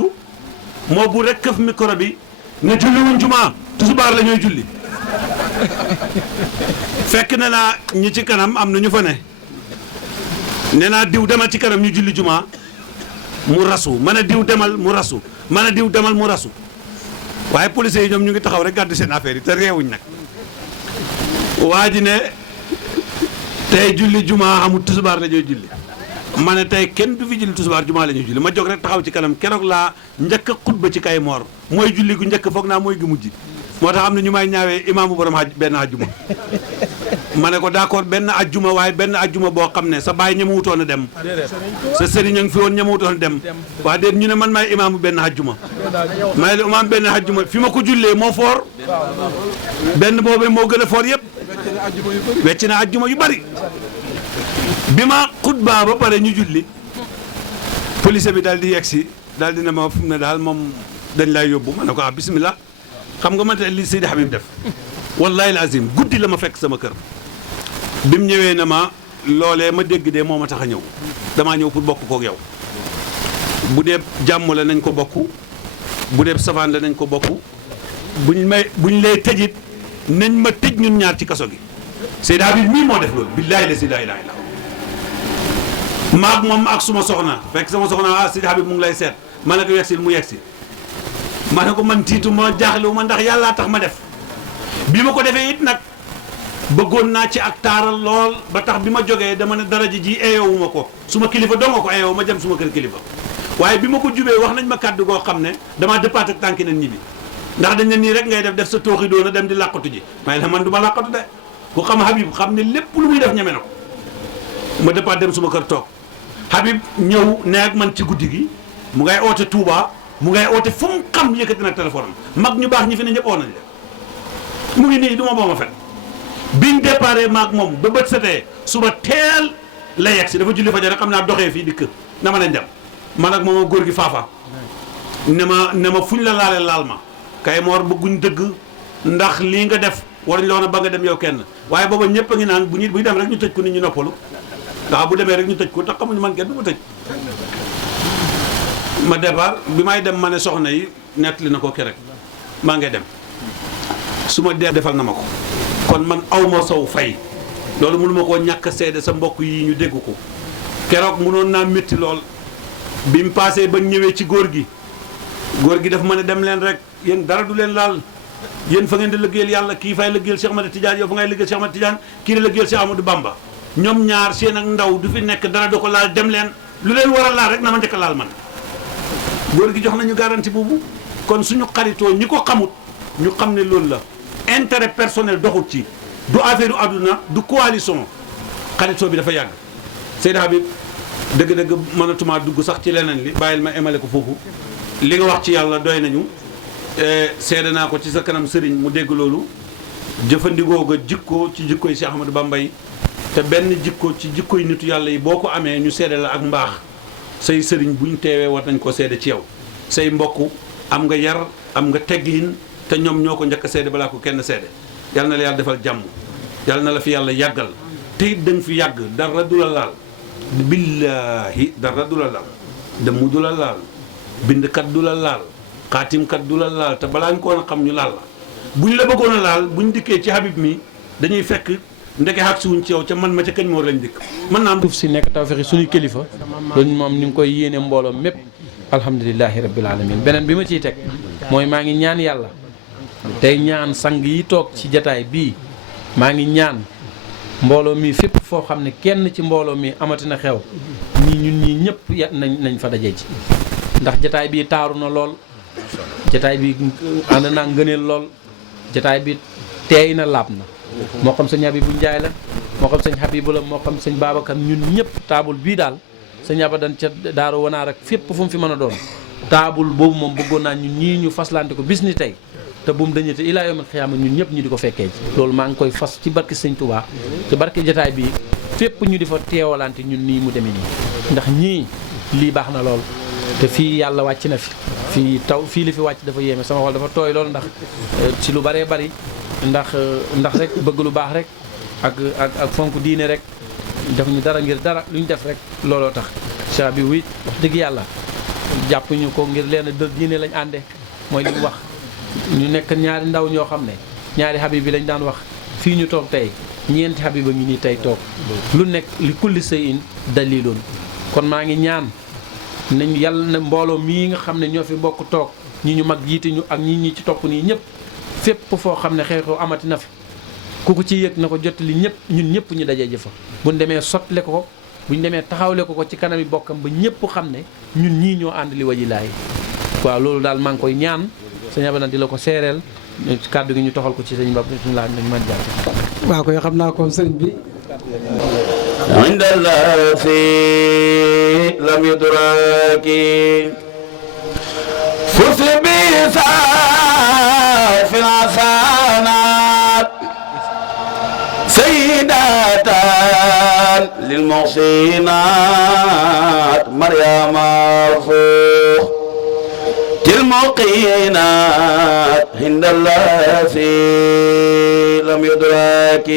moo bu rek këf micro bi ne julli wuñ jumaa tusubaar la ñooy julli fekk ne naa ñi ci kanam am na ñu fa ne nee naa diw demal ci kanam ñu julli jumaa mu rasu mën a diw demal mu rasu mën a diw demal mu rasu waaye policiers yi ñoom ñu ngi taxaw rek gàddu seen affaire yi te réewuñ nag waa ji ne tey julli jumaa amul tusubaar la ñuy julli ma ne tey kenn du fi julli tusubaar jumaa la ñuy julli ma jóg rek taxaw ci kanam keroog laa njëkk a xutba ci kay moor mooy julli gu njëkk foog naa mooy gu mujj moo tax am na ñu may ñaawee imaamu borom benn ajjuma ma ne ko d'accord benn ajjuma waaye benn ajjuma boo xam ne sa baay ñemewutoon a dem sa sëriñ a ngi fi woon ñemewutoon a dem waa déet ñu ne man maay imaamu benn ajjuma may la imaam benn ajjuma fi ma ko jullee moo foor benn boobee moo gën a foor yëpp wecc na ajjuma yu bari bi ma xutbaa ba pare ñu julli police bi daal di yegsi daal di ne ma fu mu ne daal moom dañ lay yóbbu ma ne ko bismillah xam nga man te li Seydi Habib def wallahi alazim guddi la ma fekk sama kër bi mu ñëwee ne ma loolee ma dégg de moo ma tax a ñëw damaa ñëw pour bokk kook yow bu dee jàmm la nañ ko bokk bu dee safaan la nañ ko bokk buñ lay tëjit nañ ma tëj ñun ñaar ci kaso gi Seydi Habib mii moo def loolu billaahi la si laa ilaaha illa maag moom ak suma soxna fekk sama soxna Seydi Habib mu ngi lay seet ma ne ko yegsil mu yegsi ma ne ko man tiitu ma jaaxlewu ma ndax yàllaa tax ma def bi ma ko defee it nag bëggoon naa ci ak taaral lool ba tax bi ma jógee dama ne daraja ji eeyowuma ko suma kilifa donga ko eeyow ma jëm suma kër kilifa waaye bi ma ko jubee wax nañ ma kàddu goo xam ne damaa dëppaat ak tànki nañ ñibbi ndax dañ ne nii rek ngay def sa tooxi doona dem di làqatu ji may la man du ma làqatu de ku xam Habib xam ne lépp lu muy def ñeme na ko ma dëppaat dem suma kër toog Habib ñëw ne ak man ci guddi gi mu ngay oote Touba mu ngay oote fu mu xam yëkkati na téléphone am mag ñu baax ñi fi ne ñëpp oo nañ mu ngi nii du ma boo ma fen biñ déparé maag moom ba bët setee suba teel la yegg si dafa julli fajar rek xam naa doxee fii dikk na ma leen dem man ak moom góor gi faafa ne ma fuñ la laale laal ma kay moor bëgguñ dëgg ndax lii nga def waruñ la woon a ba nga dem yow kenn waaye booba ñëpp a ngi naan bu buy dem rek ñu tëj ko nit ñu noppalu ndax bu demee rek ñu tëj ko tax xamuñu man kenn du ma tëj ma départ bi may dem ma ne soxna yi nettali na ko kerek maa ngay dem su ma dee defal na ma ko kon man awma sow fay loolu mënu ma koo ñàkk seede sa mbokk yi ñu dégg ko keroog mënoon naa métti lool bi mu paasee ba ñëwee ci góor gi daf ma ne dem leen rek yéen dara du leen laal yéen fa ngeen di liggéeyal yàlla kii fay liggéeyal Cheikh Ahmadou Tidiane yow fa ngay liggéeyal Cheikh Ahmadou Tidiane kii di liggéeyal Cheikh Amadou Bamba ñoom ñaar seen ak ndaw du fi nekk dara du ko laal dem leen lu leen war a laal rek na ma njëkk a laal man góor gi jox nañu garantie boobu kon suñu xaritoo ñi ko xamut ñu xam ne loolu la intérêt personnel doxut ci du affaire u àdduna du coalition xaritoo bi dafa yàgg Seydi Habib dëgg-dëgg mënatumaa dugg sax ci leneen li bàyyil ma emale ko foofu li nga wax ci yàlla doy nañu seede naa ko ci sa kanam sëriñ mu dégg loolu jëfandikoo nga jikko ci jikkoy Cheikh Ahmadou Bamba yi te benn jikko ci jikkoy nitu yàlla yi boo ko amee ñu seede la ak mbaax say sëriñ buñ teewee war nañ ko seede ci yow say mbokk am nga yar am nga teggiin te ñoom ñoo ko njëkk a seede balaa ko kenn seede yal na la yàlla defal jàmm yal na la fi yàlla yàggal te it danga fi yàgg dara du la laal billaahi dara du la laal dëmm du la laal bindkat du la laal xaatimkat du la laal te balaa ñu ko woon a xam ñu laal la buñ la bëggoon a laal buñ dikkee ci Habib mi dañuy fekk ndeke xaq si wuñ ci yow ca man ma ca kañ moo lañ dikk mën naa am suuf si nekk taw fexe suñuy kilifa loolu moom ni ngi koy yéene mbooloo mépp alhamdulilahi rabbil alamin beneen bi ma ciy teg mooy maa ngi ñaan yàlla tey ñaan sang yi toog ci jataay bii maa ngi ñaan mbooloo mi fépp foo xam ne kenn ci mbooloo mi amati na xew ñun ñii ñëpp nañ fa daje ci ndax jataay bii taaru na lool jataay bi ànd naa ngëneel lool jataay bi teey na laab na moo xam sëñ Habibu Njaay la moo xam sëñ Habibu la moo xam sëñ Babacar ñun ñëpp taabul bii daal sëñ Abadan ca Daaru Wanaar ak fépp fu mu fi mën a doon taabul boobu moom bëggoon naa ñun ñii ñu faslante ko bis ni tey te bu mu dañu te ilaa yawmal xiyaama ñun ñëpp ñu di ko fekkee ci loolu maa ngi koy fas ci barke sëñ Touba ci barke jataay bii fépp ñu di fa teewalante ñun nii mu demee nii ndax ñii lii baax na lool te fii yàlla wàcc na fi fii taw fii li fi wàcc dafa yéeme sama xol dafa tooy lool ndax ci lu baree bari ndax rek bëgg lu baax rek ak fonk diine rek def ñu dara ngir dara lu ñu def rek looloo tax Cheikh bi wi wax dëgg yàlla jàpp ñu ko ngir leen dël diine lañ ànde mooy li mu wax ñu nekk ñaari ndaw ñoo xam ne ñaari Habib bi lañ daan wax fii ñu toog tey ñeenti Habib a ngi nii tey toog lu nekk li kulli shay'in dalilun kon maa ngi ñaan nañ yàlla na mbooloo mii nga xam ne ñoo fi bokk toog ñi ñu mag jiite ñu ak ñi ci topp nii ñëpp fépp foo xam ne xew-xew amati na fi ku ko ci yëg na ko jottali ñëpp ñun ñëpp ñu dajee jëfa buñ demee sotle ko buñ demee taxawle ko ci kanami bokkam ba ñëpp xam ne ñun ñii ñoo ànd li waji laay waaw loolu daal maa ngi koy ñaan sëñ Abadan di la ko seereel kàddu gi ñu toxal ko ci sëñ Ba suñu laaj nañu mën jàpp waaw koy xam naa ko sëriñ bi عند الله في لم يدرك فز بثار في الحسنات سيدة للمحسنات مريم مرفوخ المقينات عند الله في لم يدرك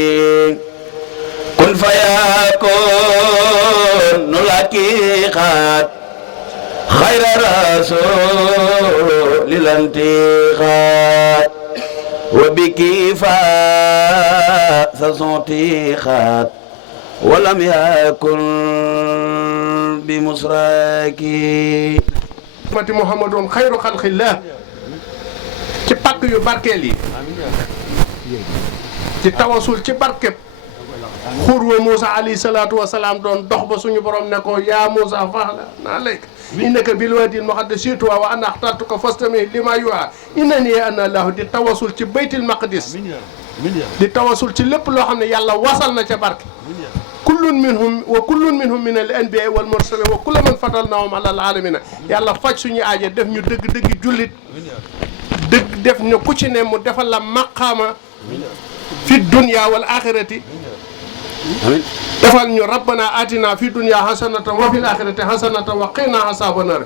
كن فيكون لك خات خير رسول الانتخاب وبك فاسصوتي خات ولم يكن بمسركي mati Muhammadun xayru xalqillah ci pàkk yu barkeel yi ci tawasul ci barkeb xur wa Moussa alayhi salaatu wa salaam doon dox ba suñu borom ne ko yaa Moussa faxla naa léegi innaka bil waadil muqaddasi tuwa wa ana axtartuka fastami lima yuha innani ana allahu di tawasul ci baytil maqdis di tawasul ci lépp loo xam ne yàlla wasal na ca barke kullun minhum min al anbiya wal mursalin wa kullu man fatalnahum ala al alamina yàlla faj suñu aaje def ñu dëgg jullit dëgg def ñu ku ci ne mu defal la maqaama fi dunya wal axirati defal ñu rabbana atina fi dunya hasanatan wa fil axirati hasanatan wa qina asaban nar